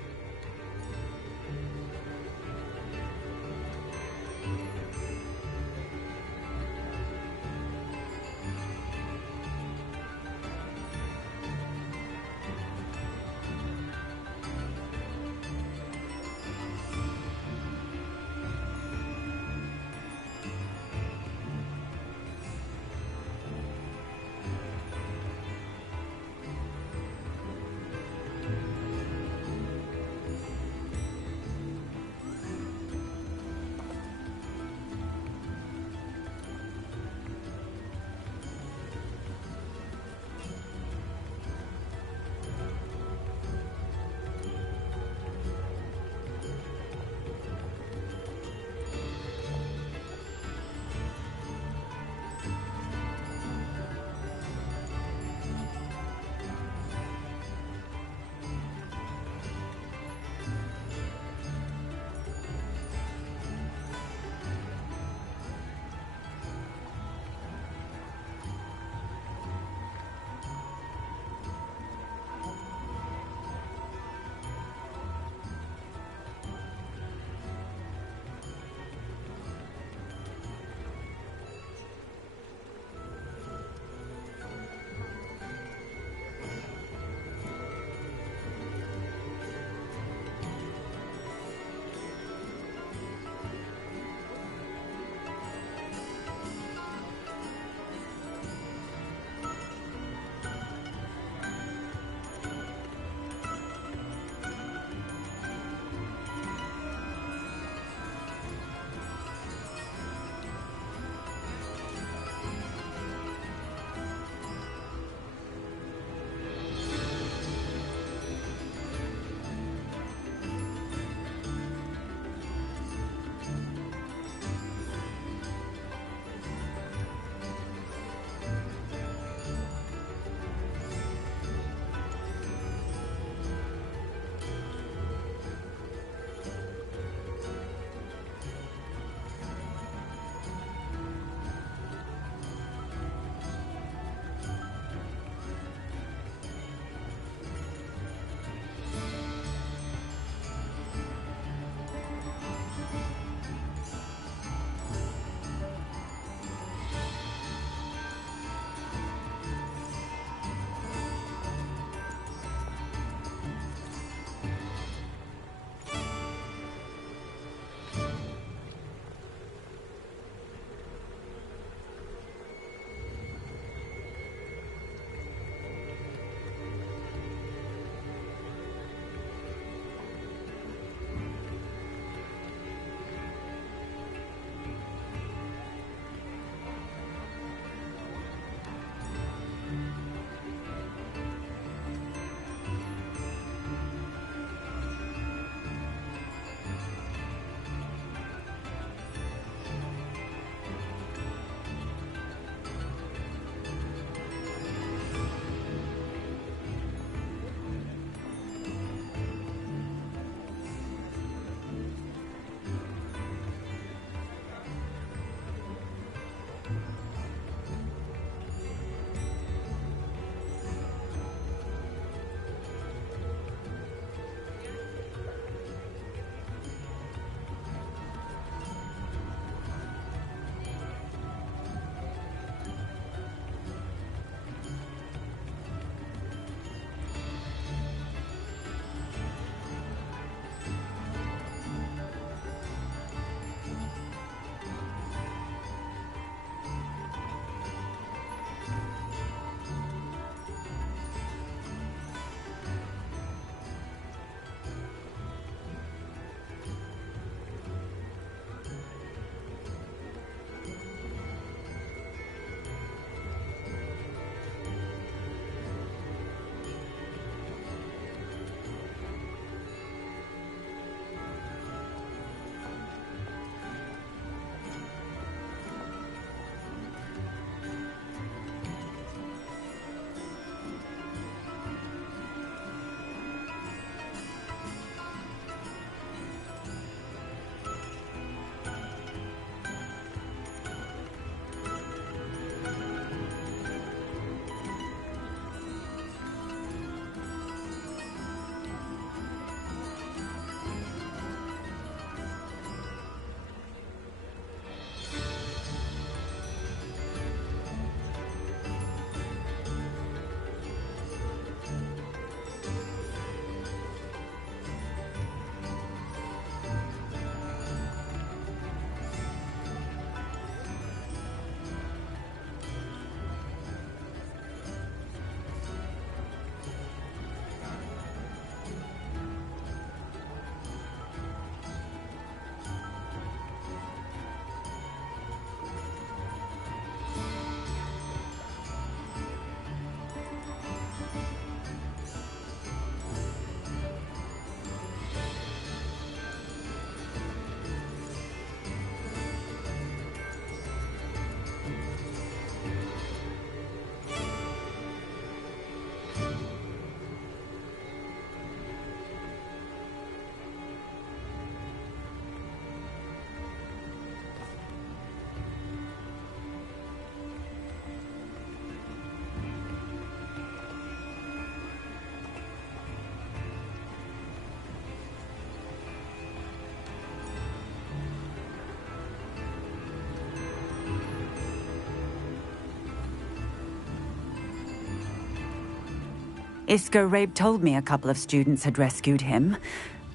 Isco Rabe told me a couple of students had rescued him.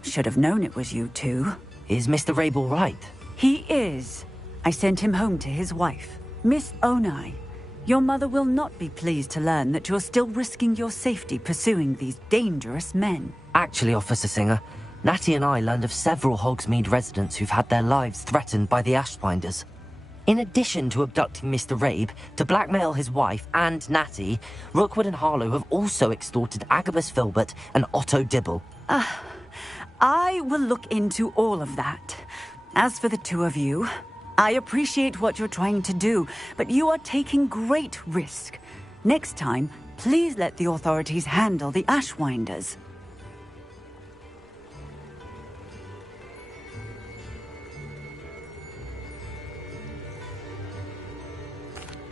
Should have known it was you two. Is Mr. Rabe all right? He is. I sent him home to his wife, Miss Onai. Your mother will not be pleased to learn that you're still risking your safety pursuing these dangerous men. Actually, Officer Singer, Natty and I learned of several Hogsmeade residents who've had their lives threatened by the Ashbinders. In addition to abducting Mr. Rabe to blackmail his wife and Natty, Rookwood and Harlow have also extorted Agabus Filbert and Otto Dibble. I will look into all of that. As for the two of you, I appreciate what you're trying to do, but you are taking great risk. Next time, please let the authorities handle the Ashwinders.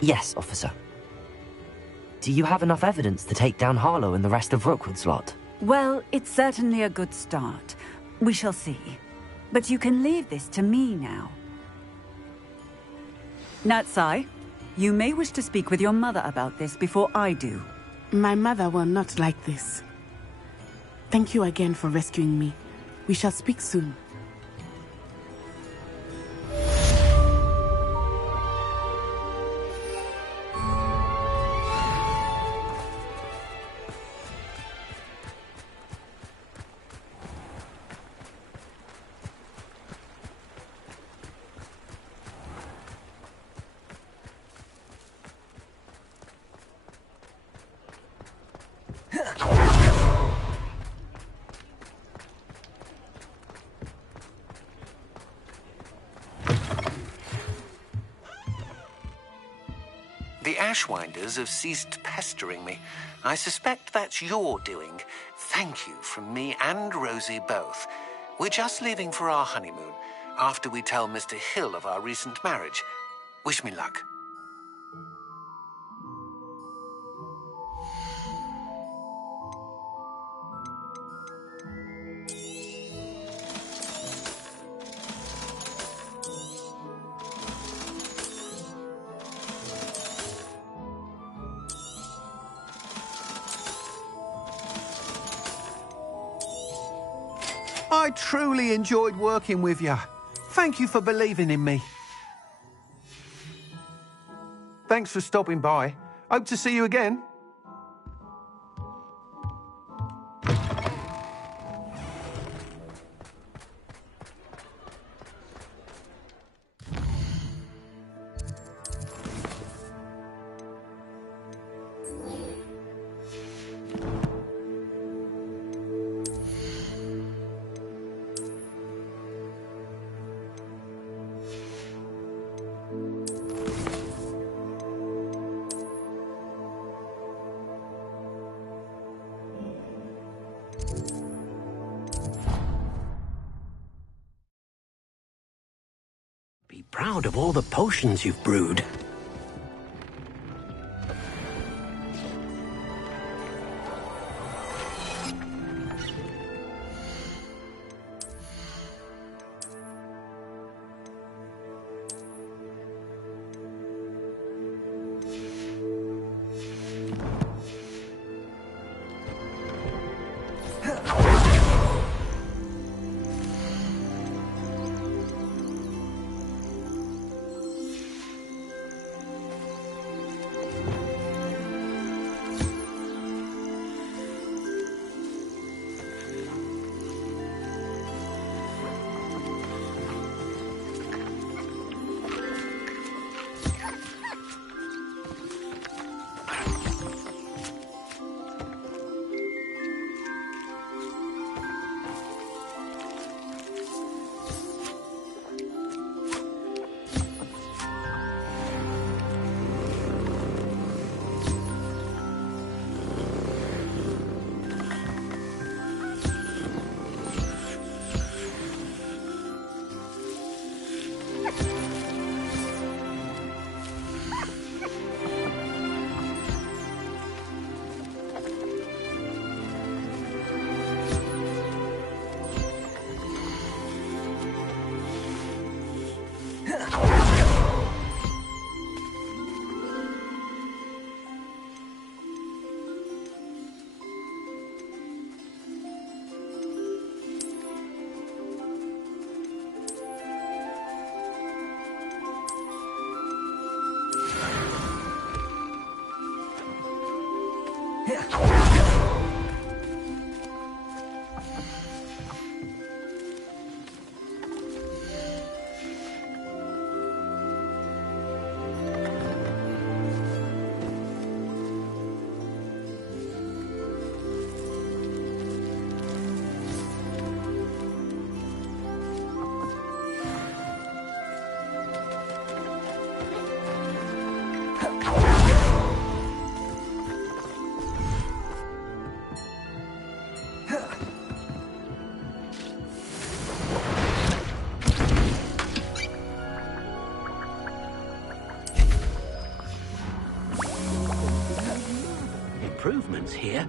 Yes, officer. Do you have enough evidence to take down Harlow and the rest of Rookwood's lot? Well, it's certainly a good start. We shall see. But you can leave this to me now. Natsai, you may wish to speak with your mother about this before I do. My mother will not like this. Thank you again for rescuing me. We shall speak soon. The Ashwinders have ceased pestering me. I suspect that's your doing. Thank you from me and Rosie both. We're just leaving for our honeymoon, after we tell Mr. Hill of our recent marriage. Wish me luck. I truly enjoyed working with you. Thank you for believing in me. Thanks for stopping by. Hope to see you again. Be proud of all the potions you've brewed. improvements here.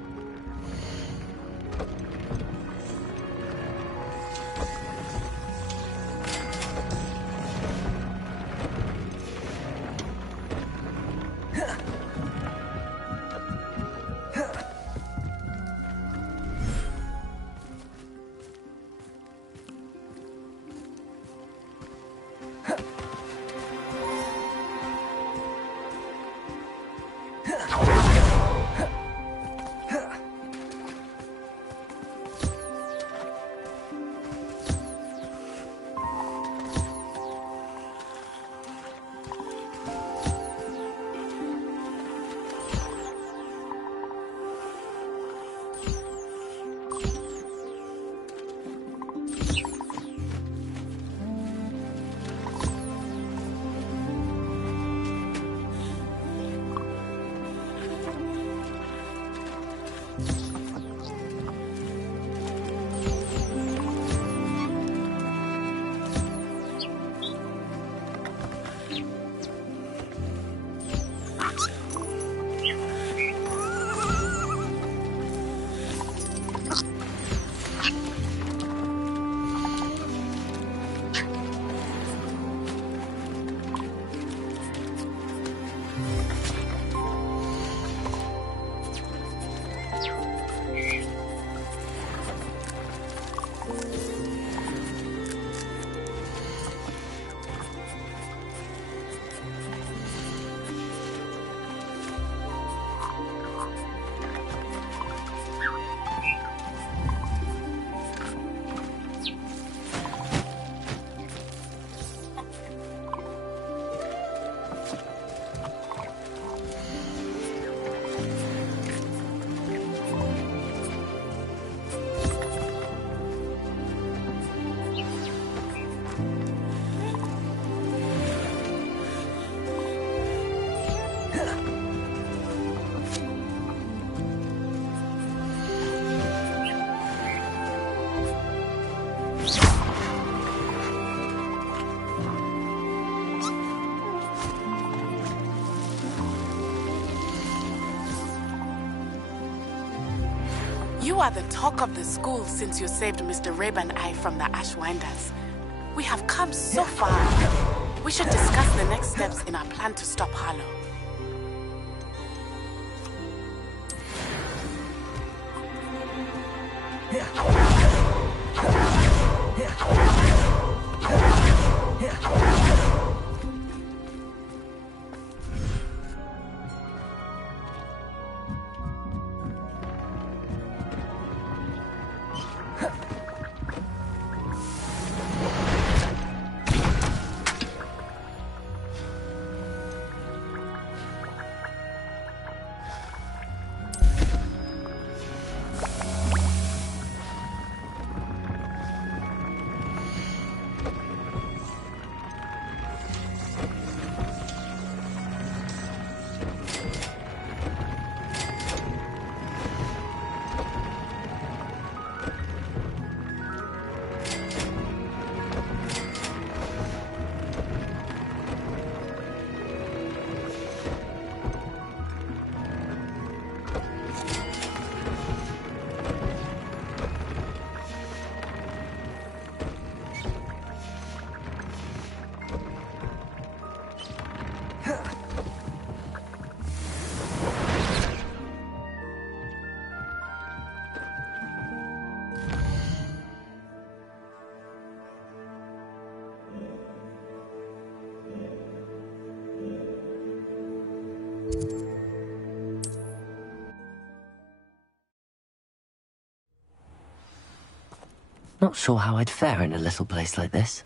You are the talk of the school since you saved Mr. Rabe and I from the Ashwinders. We have come so far. We should discuss the next steps in our plan to stop Harlow. Not sure how I'd fare in a little place like this.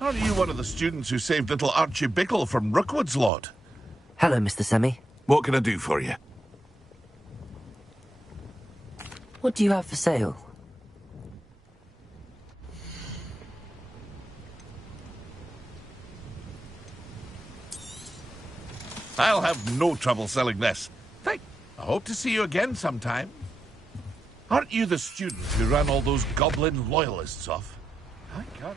Aren't you one of the students who saved little Archie Bickle from Rookwood's lot? Hello, Mr. Semi. What can I do for you? What do you have for sale? I'll have no trouble selling this. I hope to see you again sometime. Aren't you the student who ran all those goblin loyalists off? I can't...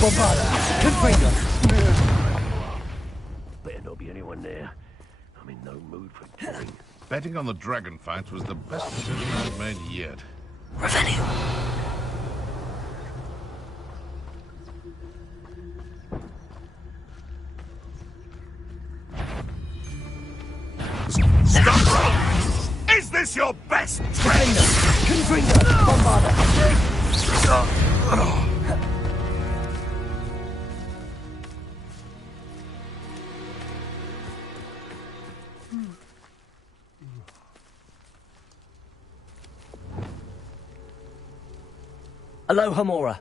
Bombarda! Confringo! Better not be anyone there. I'm in no mood for killing. Betting on the dragon fights was the best decision I've made yet. Revelio! Stop! Is this your best friend? Confringo! Bombarda! Aloha, Mora.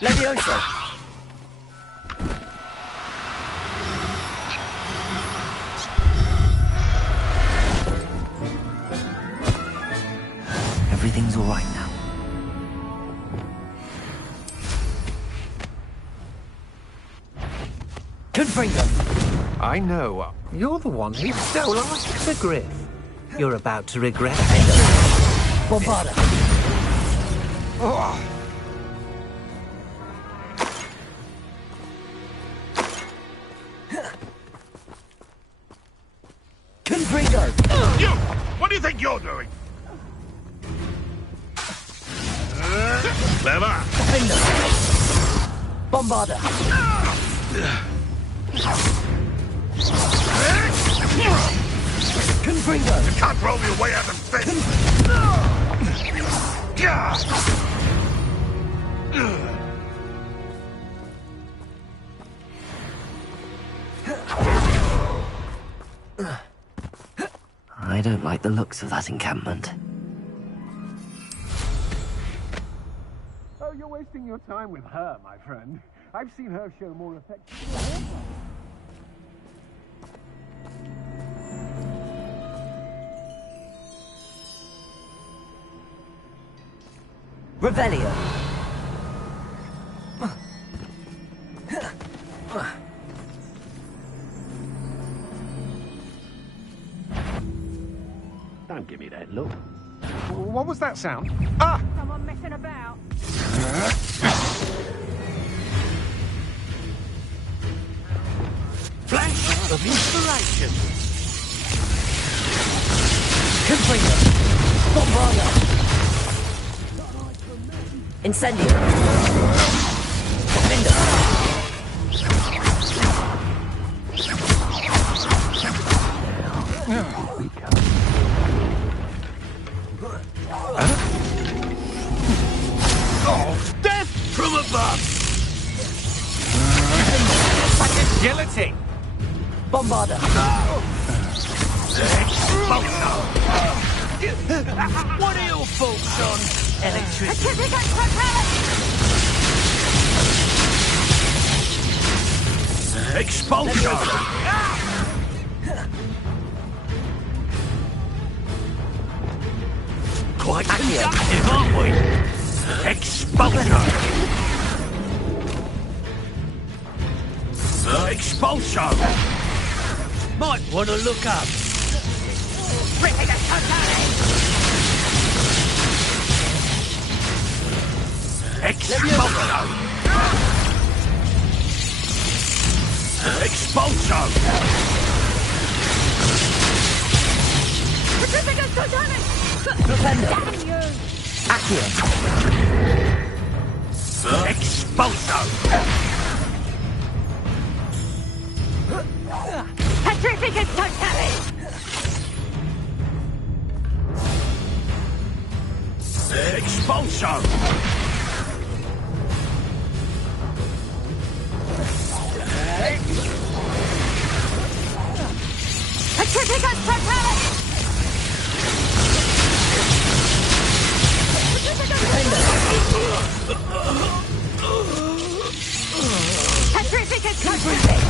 Levioso. Everything's all right now. Confringo. I know. You're the one who stole our hippogriff. You're about to regret Bombarda. Oh. Confringo. You! What do you think you're doing? Clever! Bombarda. Confringo. You can't roll your way out of this! I don't like the looks of that encampment. Oh, you're wasting your time with her, my friend. I've seen her show more affection. Revelio. Don't give me that look. What was that sound? Ah! Someone messing about. Flash of inspiration. Confringo. Bombarda. Incendio. Window. Oh, death From above. agility! Bombarda. What are your thoughts on electricity? Expulsion! Quite conductive, aren't we? Expulsion! Expulsion! Might want to look up. Expulsion! Expulsion! Propender! Accio! Expulsion! Petrificus totalis! Expulsion! Petrificus totalis! Petrificus totalis!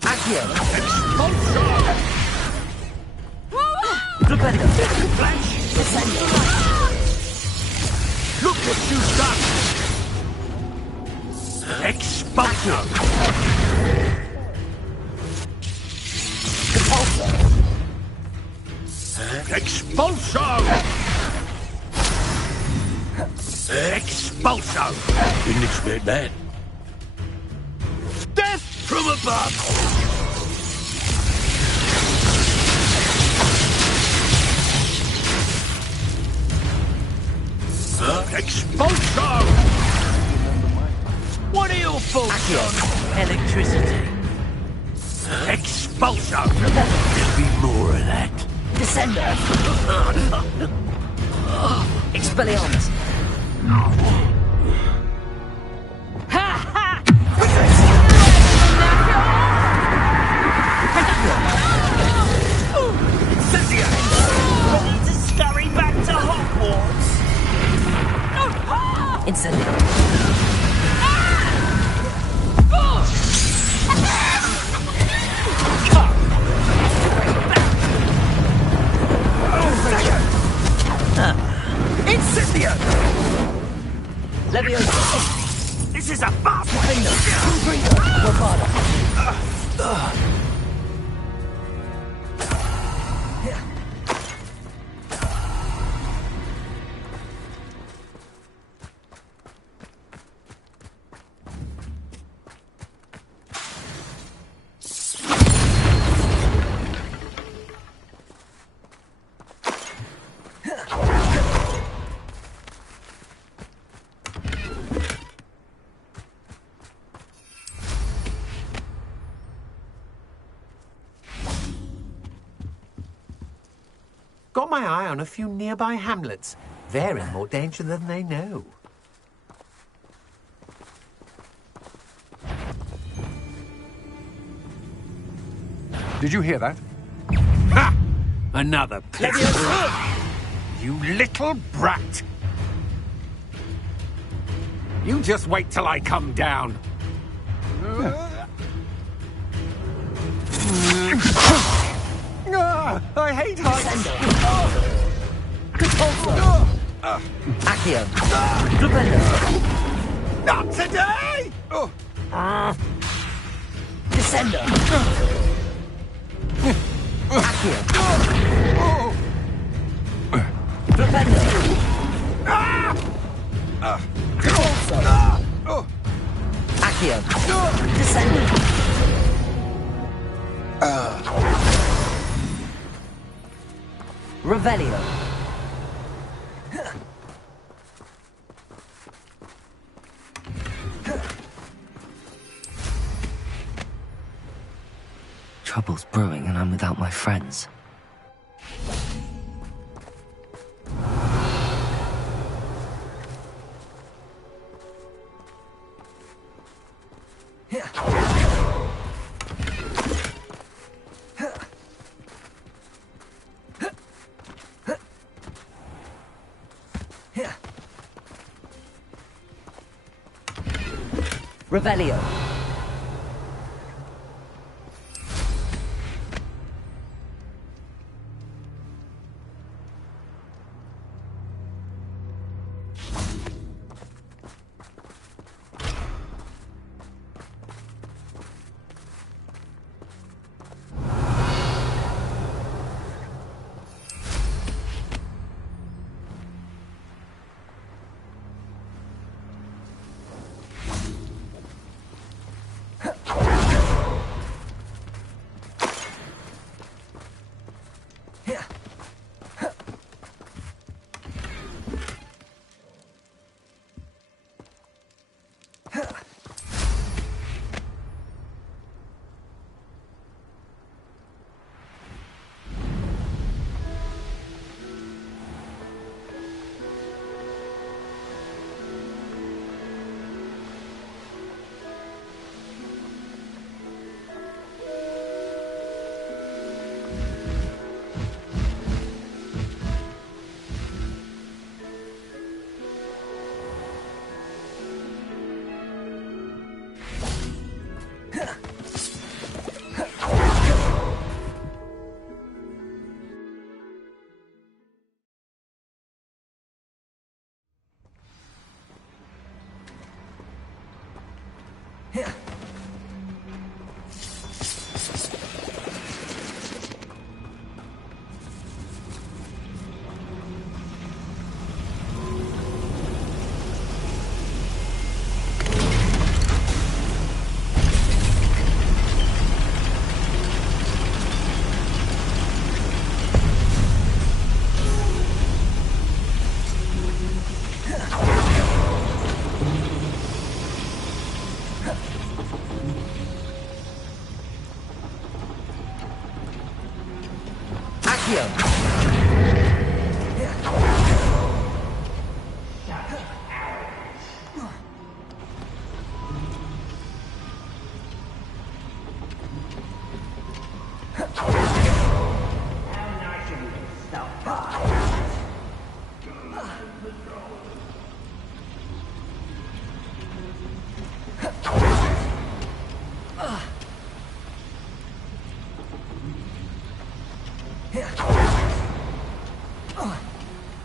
Accio! Expulsion! Propender! Flash! Look what you've done! Expulso! Expulso! Expulso! Didn't expect that. Death from above! Expulso! What are your thoughts on electricity? Expulso! There'll be more of that. Descender! Expelliarmus! Ready to scurry back to Hogwarts? Incendio! Incendio! Leviosa! This is a fast one! Got my eye on a few nearby hamlets. They're in more danger than they know. Did you hear that? Ha! Another pistol! You little brat! You just wait till I come down. I hate heights! Accio! Defender! Not today! Descender! Accio! Defender! Accio! Descender! Revelio! Trouble's brewing and I'm without my friends. Revelio!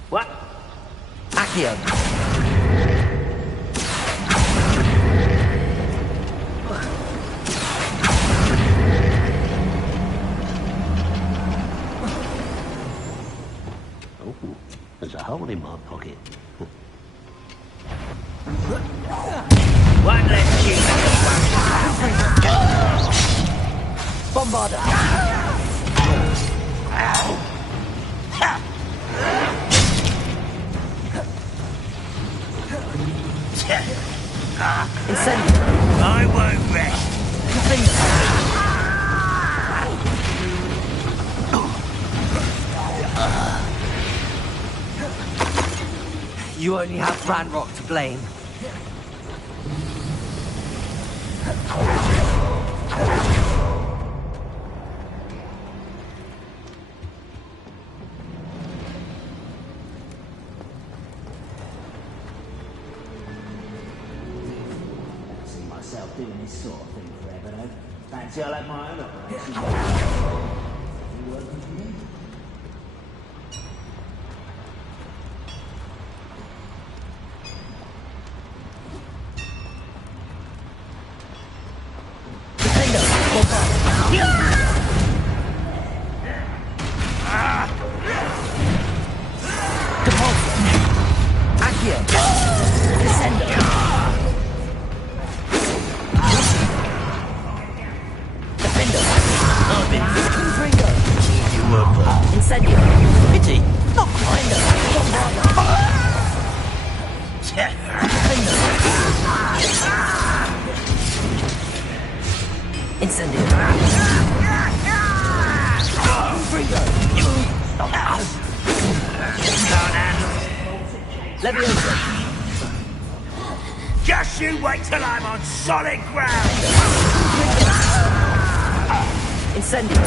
What? Accio. Oh, there's a hole in my pocket. One less cheat. Bombarder. Incendio. I won't rest. You only have Ranrock to blame. Myself doing this sort of thing forever, though. Fancy I'll have my own operation. You working for me? Incendio. Pity. Not kind of. Incendio. Leviosa. Just you wait till I'm on solid ground! Incendio.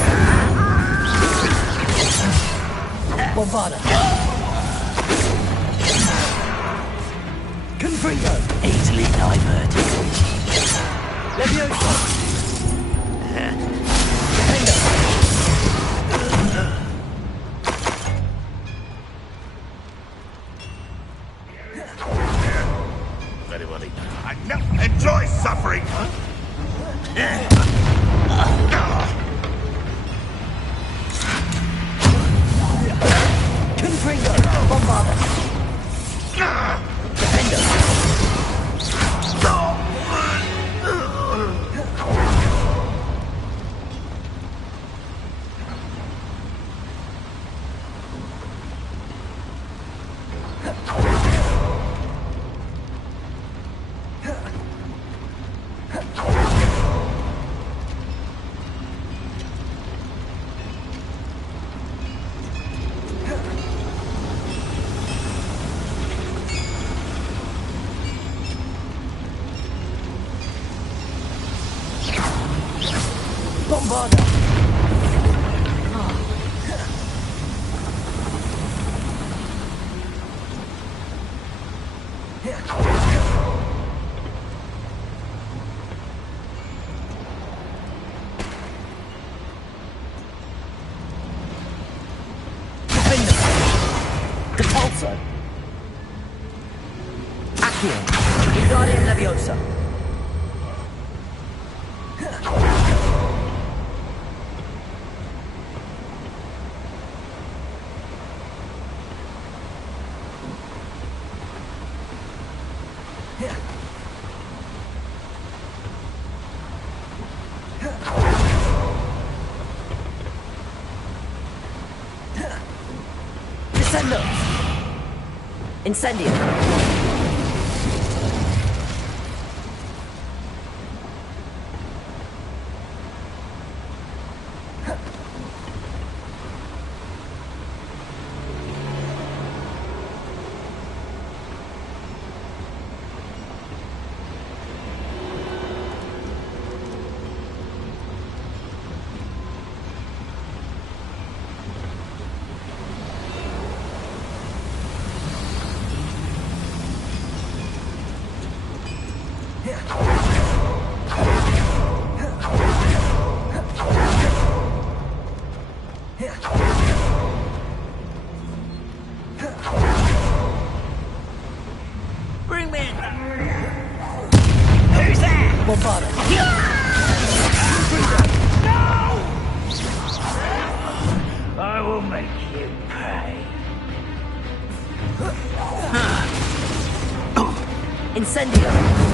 Bombarda. Confringo. Easily diverted. Leviosa. Anybody? Enjoy suffering, huh? Confringo. Bombarda. Defender. Bombarda. Defender. Depulso. Accio. Wingardium Leviosa. Descendo. Incendio. I will make you pay. Incendio!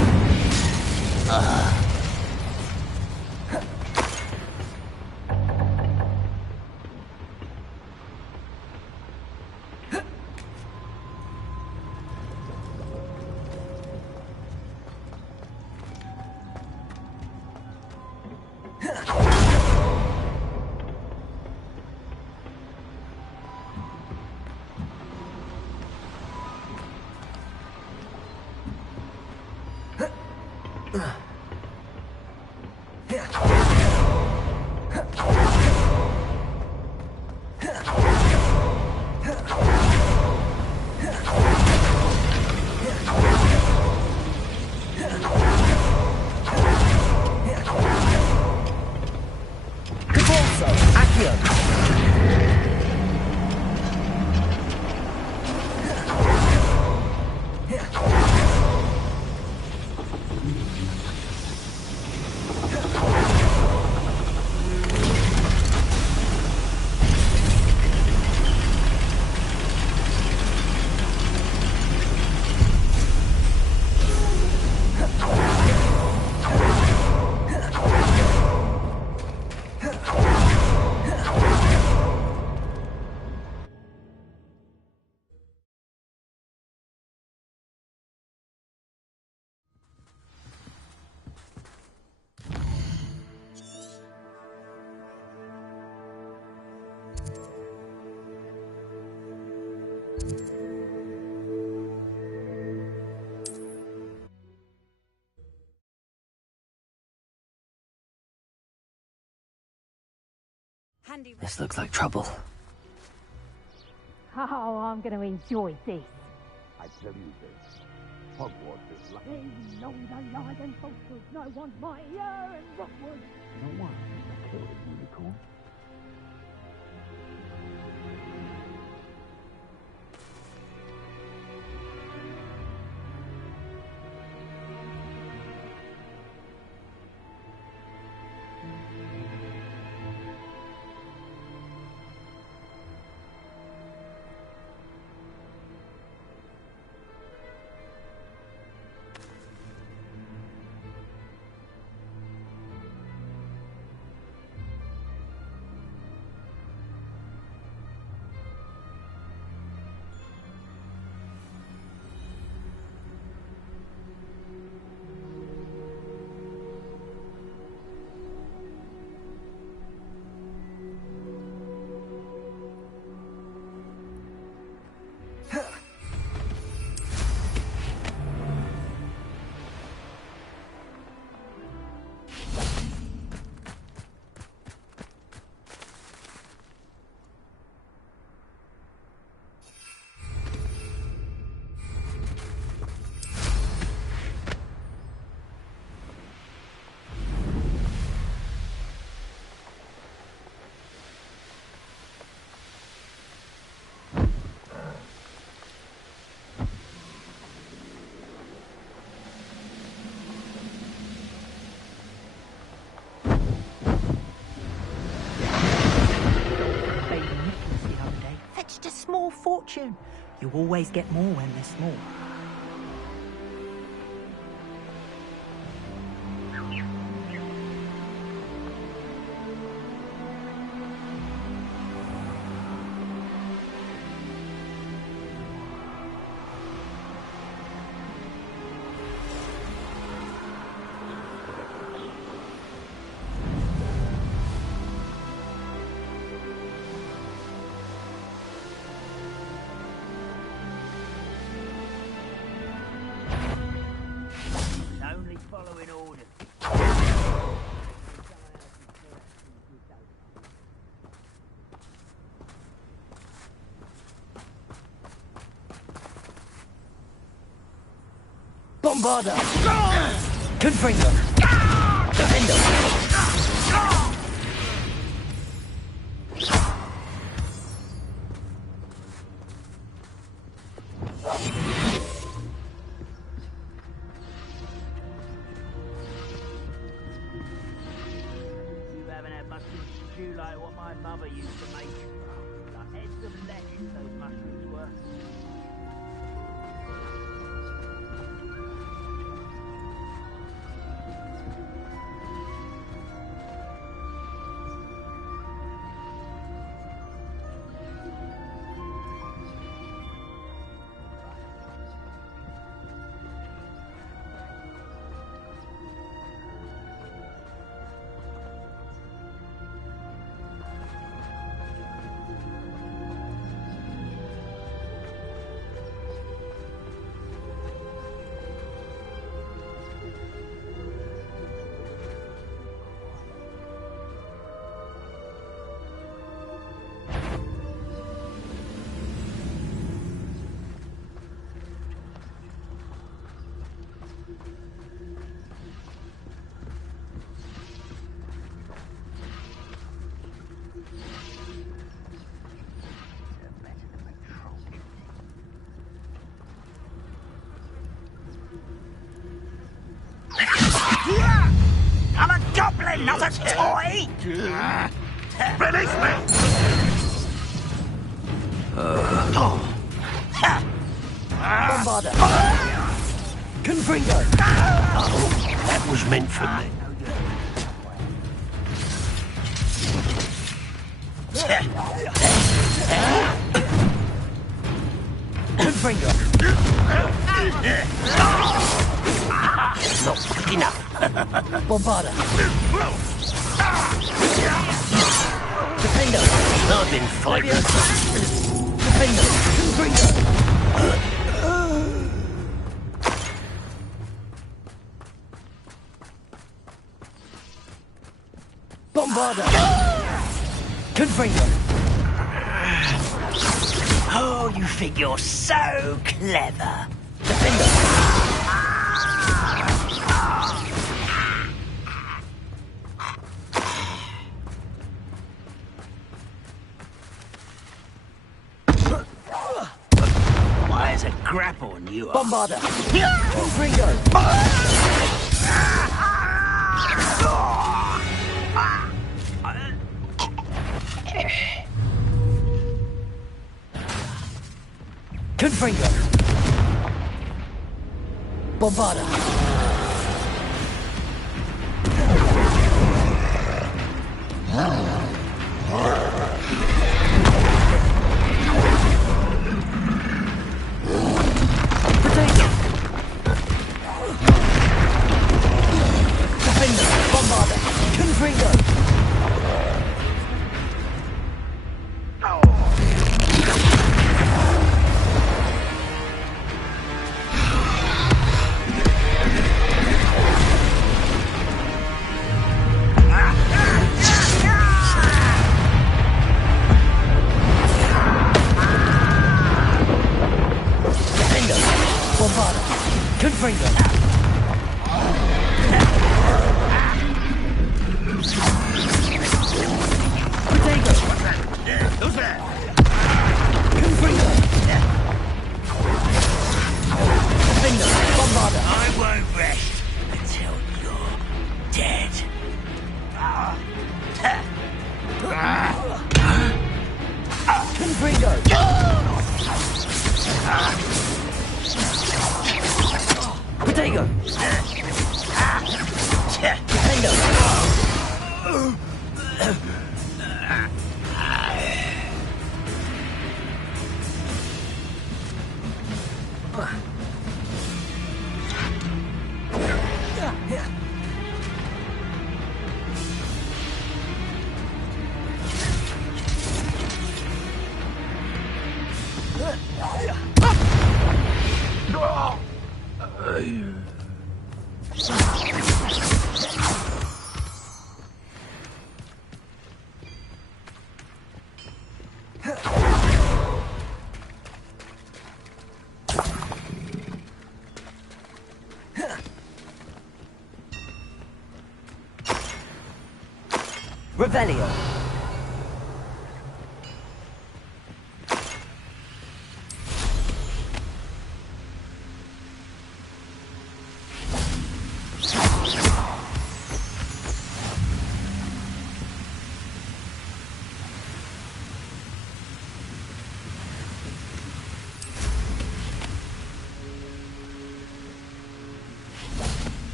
This looks like trouble. Oh, I'm going to enjoy this. I tell you this, Hogwarts is like... Hey, long the light and falsehood, no one's mightier and Rockwood. No one has killed a unicorn. Fetched a small fortune. You always get more when they're small. Following orders. Bombarda! Confringo! Defendo! You haven't had much stew like what my mother used to make. a toy! Release me! Bombarder! Confringo! That was meant for me. Confringo! Not quick enough. Bombarder! Defender! I've been fighting. Defender! Confringo! Bombarder! Confringo! Oh, you think you're so clever. Defender! Why is a grapple on you? Bombarder! Confringo! Confringo! Bombarder! Potato! Defender! Bombarder! Confringo! Bombarder! Confringo! Potato! Who's there? Confringo! Defender! Bombarder! I won't rest until you're dead. Confringo! Potato! Defender! Revelio.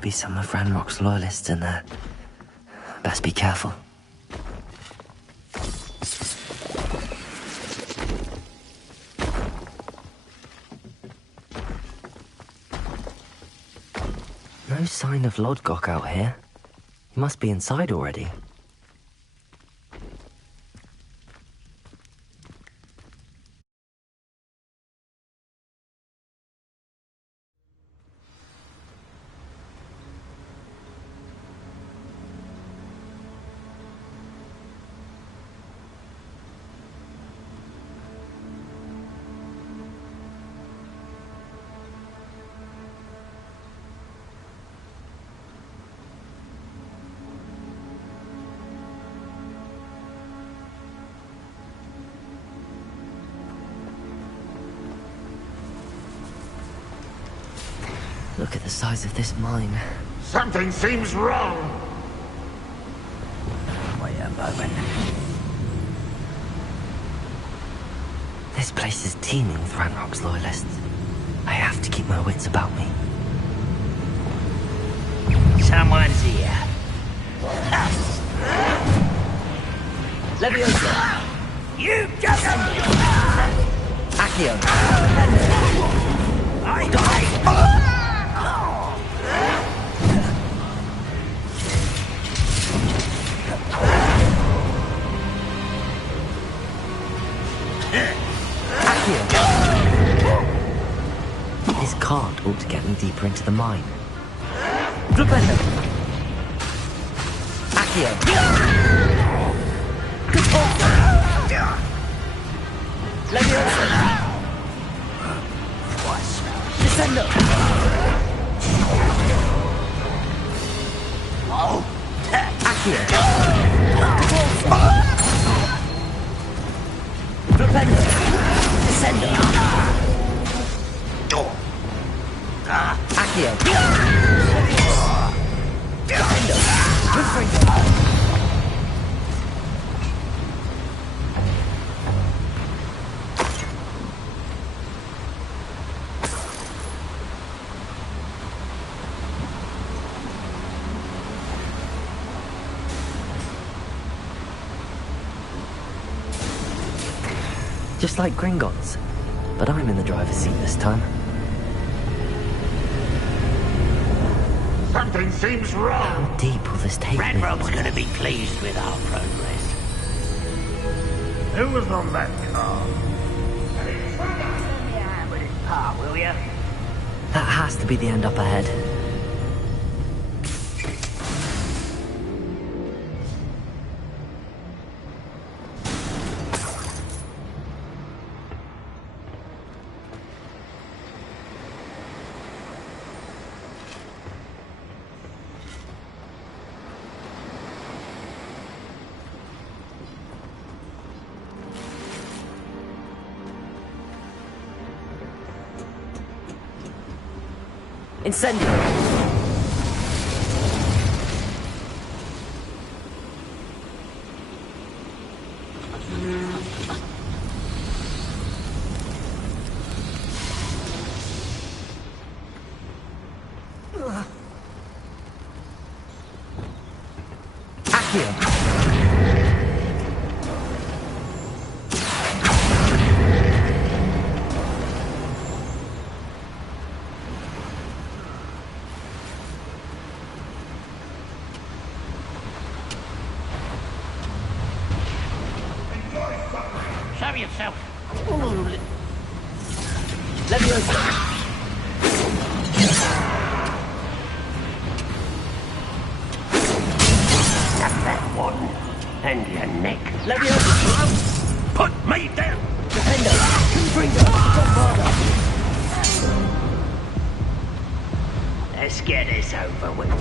Be some of Ranrock's loyalists in there. Best be careful. No sign of Lodgok out here. He must be inside already. Look at the size of this mine. Something seems wrong. Wait a moment. This place is teeming with Ranrock's loyalists. I have to keep my wits about me. Someone's here. Leviosa! You just... Accio! I This cart ought to get me deeper into the mine. Flipendo! Accio! Leviosa! Descendo! Oh! Accio! Flipendo! Descendo! Accio! Descendo! Just like Gringotts, but I'm in the driver's seat this time. Something seems wrong. How deep will this take me? Ranrock's gonna be pleased with our progress. Who was on that car? Yeah, with his part, will ya? That has to be the end up ahead. Incendio! Accio! Show yourself. Leviosa! That's that one. And your neck. Leviosa! Put me down. Defendo! Confringo! Godfather! Let's get this over with.